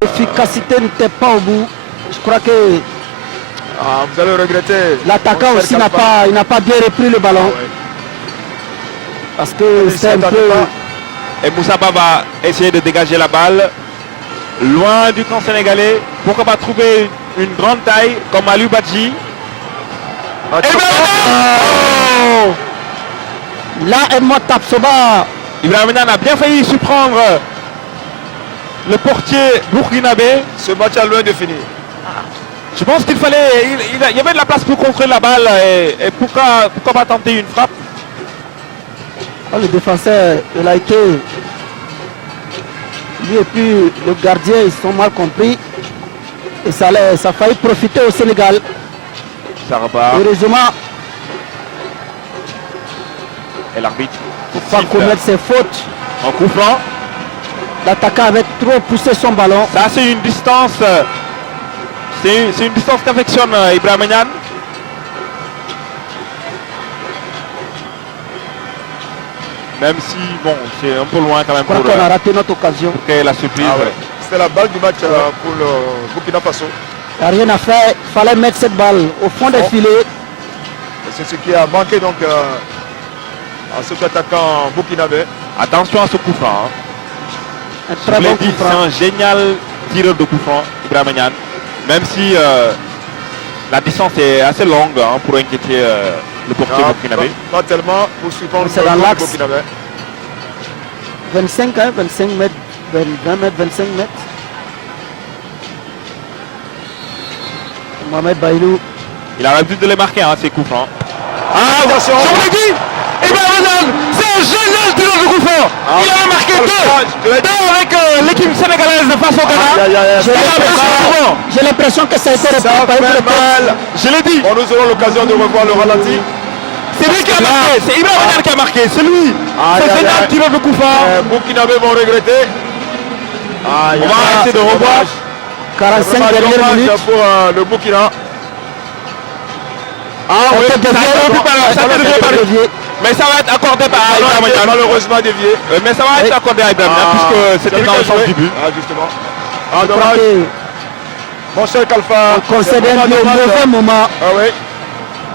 L'efficacité n'était pas au bout. Je crois que Ah, vous allez regretter. l'attaquant Mon cher aussi n'a Kappa. pas bien repris le ballon. Ah ouais. Parce que c'est un peu... Et Moussaba va essayer de dégager la balle. Loin du camp sénégalais. Pourquoi pas trouver une grande taille comme Aliou Badji. Oh, là, Edmond Tapsoba. Ibrahim Niane a bien failli surprendre le portier burkinabé. Ce match est loin de finir. Je pense qu'il fallait... Il y avait de la place pour contrer la balle. Et pourquoi pas tenter une frappe. Oh, le défenseur, il a été... Lui et puis le gardien, ils sont mal compris. Et ça a failli profiter au Sénégal. Ça repart. Heureusement, Et l'arbitre il ne faut pas commettre ses fautes. en coup franc. L'attaquant avait trop poussé son ballon. Ça, c'est une distance. C'est une distance qu'affectionne Ibrahim Niane. Même si, bon, c'est un peu loin quand même Je crois pour qu'on a raté notre occasion. créer la surprise. Ah ouais. C'était la balle du match pour le Burkina Faso. Il n'y a rien à faire. Il fallait mettre cette balle au fond des filets. Et c'est ce qui a manqué donc à cet attaquant burkinabé. Attention à ce coup franc. Un Je très vous l'ai bon dit, coup c'est franc. un génial tireur de coup franc, Ibrahim Niane. Même si la distance est assez longue pour inquiéter le portier Ah, burkinabé. pas tellement pour surprendre C'est dans le l'axe. burkinabé. 25, hein, 25 mètres, 20 mètres, 25 mètres. Mohamed Bailou. Il a l'habitude de les marquer, ces coups francs. Ah, Attention. je vous l'ai dit, Ibrahim Niane, c'est un génial tireur de coup franc. Il en a marqué deux avec l'équipe sénégalaise face au Ghana. Aïe, aïe, aïe, J'ai l'impression- J'ai l'impression que ça a été Ça repris par fait une mal. Je l'ai dit, Bon, nous aurons l'occasion de revoir le ralenti. c'est lui qui a marqué, c'est Ibrahim Niane qui a marqué, c'est lui. Aïe, C'est un aïe, génial aïe. tireur de coup franc. Burkinabé vont regretter. Aïe, On va aïe, essayer de c'est revoir. dommage. 45 Vraiment dernières dommage minutes. pour le Burkina. Ah oui, ça a été dévié par le- Dévié. Mais ça va être accordé par Ça Ibrahim a été Niane. malheureusement dévié. Mais ça va être accordé à Ibrahim Niane, puisque c'était Celui dans qui a le sens joué. du but. Ah, justement. Ah, Je crois dommage. que Mon cher Kalfa. on concède c'est un vraiment dommage, mauvais hein. moment Ah oui,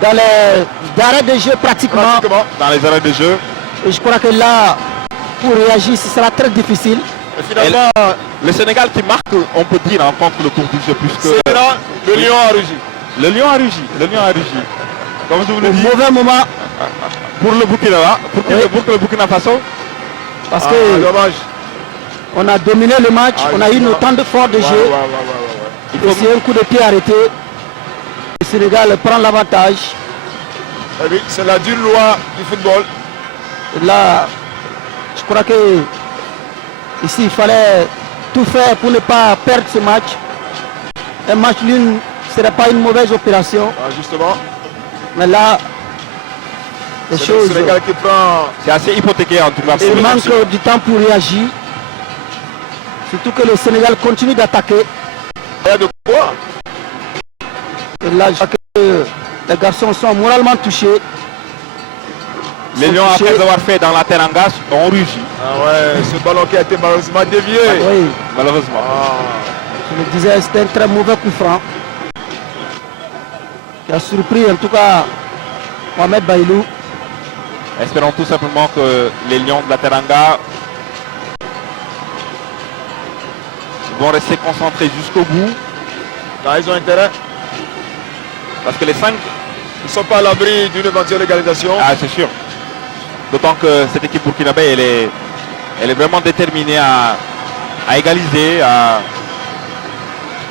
dans les arrêts de jeu pratiquement. pratiquement. Dans les arrêts de jeu. Et je crois que là, pour réagir, ce sera très difficile. Et finalement, Le Sénégal qui marque, on peut dire, en contre le cours du jeu, puisque c'est là, le Lion a rugi. le Lion a rugi. Le Lion a rugi. Comme je vous l'ai Au dit, mauvais moment, pour le Burkina, pour le Burkina Faso, parce Ah, que dommage. on a dominé le match, Ah, on a eu justement. nos temps de fort de Ouais, jeu. ouais, ouais, ouais, ouais. Et c'est un coup de pied arrêté. Le Sénégal prend l'avantage. Eh oui, c'est la dure loi du football. Et là, je crois que ici, il fallait tout faire pour ne pas perdre ce match. Un match nul ne serait pas une mauvaise opération. Ah, justement. Mais là, les C'est le choses. Sénégal qui prend. C'est assez hypothéqué en tout cas. Il manque du temps pour réagir. Surtout que le Sénégal continue d'attaquer. Il y a de quoi? Et là, je crois que les garçons sont moralement touchés. Les Lions, après avoir fait dans la Teranga, ont rugi. Ah ouais, ce ballon qui a été malheureusement dévié. Oui, Malheureusement. je le disais, c'était un très mauvais coup franc. Qui a surpris en tout cas Mohamed Baïlou. Espérons tout simplement que les Lions de la Teranga vont rester concentrés jusqu'au bout. Là, ils ont intérêt. Parce que les 5... Ils ne sont pas à l'abri d'une éventuelle égalisation. Ah, c'est sûr. D'autant que cette équipe burkinabé, elle est vraiment déterminée à égaliser, à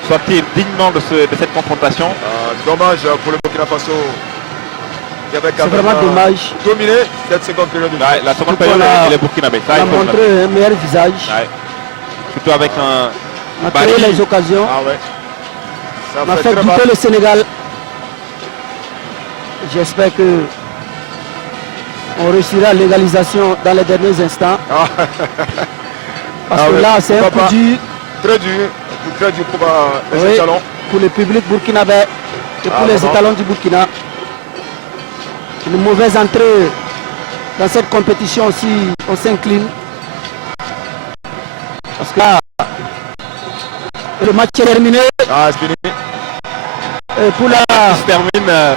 sortir dignement de cette confrontation. Dommage pour le Burkina Faso. C'est vraiment dommage. Dominé cette seconde période. La seconde période, elle est burkinabé. On a montré un meilleur visage. Ouais. Surtout avec un... On a créé les occasions. Ah ouais. Ça On a fait douter le Sénégal. J'espère que on réussira l'égalisation dans les derniers instants. Parce que ouais. là, c'est un coup dur. Très dur pour les étalons. Pour le public burkinabé et pour les étalons du Burkina. Une mauvaise entrée dans cette compétition aussi, on s'incline. Parce que là, le match est terminé. Ah, c'est fini. Et pour la... se termine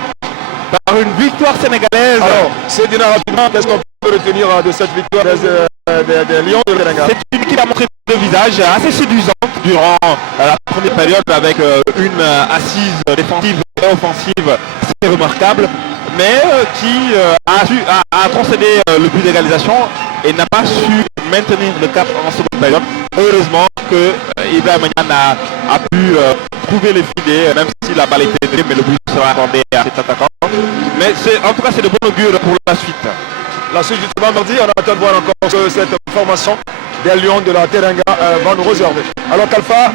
par une victoire sénégalaise. Alors, c'est Dina rapidement, qu'est-ce qu'on peut retenir de cette victoire des Lions de Teranga? C'est une équipe qui a montré de visage assez séduisante durant la première période avec une assise défensive et offensive assez remarquable, mais qui a concédé le but d'égalisation et n'a pas su maintenir le cap en seconde période. Heureusement que Ibrahim Niane a pu trouver les filets, même si la balle était dribblée, mais le but sera accordé à cet attaquant. Mais en tout cas, c'est de bon augure pour la suite. La suite du tournoi mardi, on attend de voir encore cette formation des Lions de la Teranga va nous réserver. Alors qu'Alpha,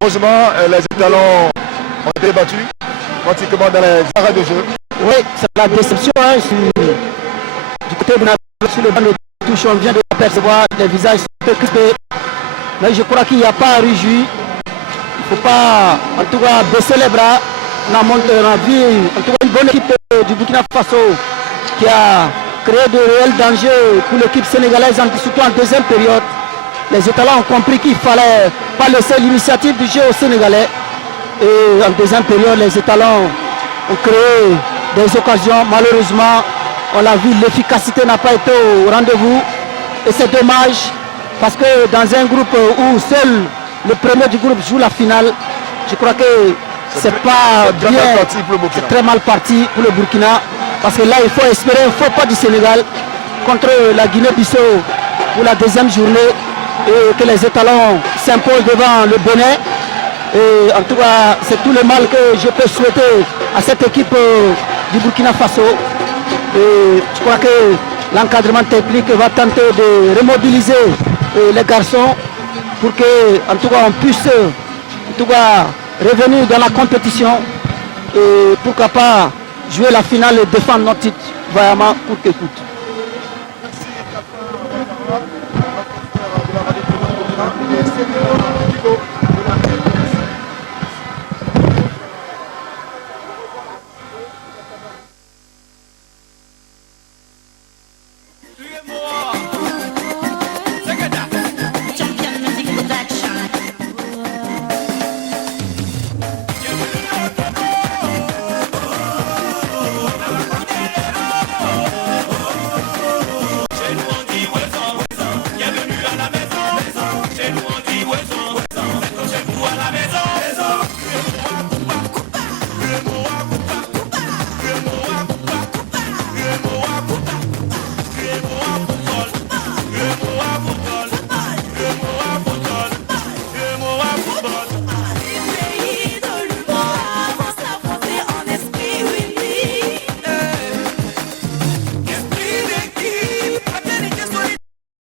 heureusement, les étalons ont été battus pratiquement dans les arrêts de jeu. Oui, c'est la déception du côté de sur le banc de touche. On vient de percevoir des visages un peu crispés. Mais je crois qu'il n'y a pas à réjouir. Il ne faut pas, en tout cas, baisser les bras. On a vu, en tout cas, une bonne équipe du Burkina Faso qui a créé de réels dangers pour l'équipe sénégalaise, surtout en deuxième période. Les étalons ont compris qu'il ne fallait pas laisser l'initiative du jeu aux Sénégalais. Et en deuxième période, les étalons ont créé des occasions. Malheureusement, on l'a vu, l'efficacité n'a pas été au rendez-vous. Et c'est dommage parce que dans un groupe où seul le premier du groupe joue la finale, je crois que c'est pas bien, c'est très mal parti pour le Burkina. Parce que là, il faut espérer un faux pas du Sénégal contre la Guinée-Bissau pour la deuxième journée et que les étalons s'imposent devant le Bénin. Et en tout cas, c'est tout le mal que je peux souhaiter à cette équipe du Burkina Faso. Et je crois que l'encadrement technique va tenter de remobiliser les garçons pour que, en tout cas, on puisse en tout cas, revenir dans la compétition et pourquoi pas jouer la finale et défendre notre titre vraiment coûte que coûte.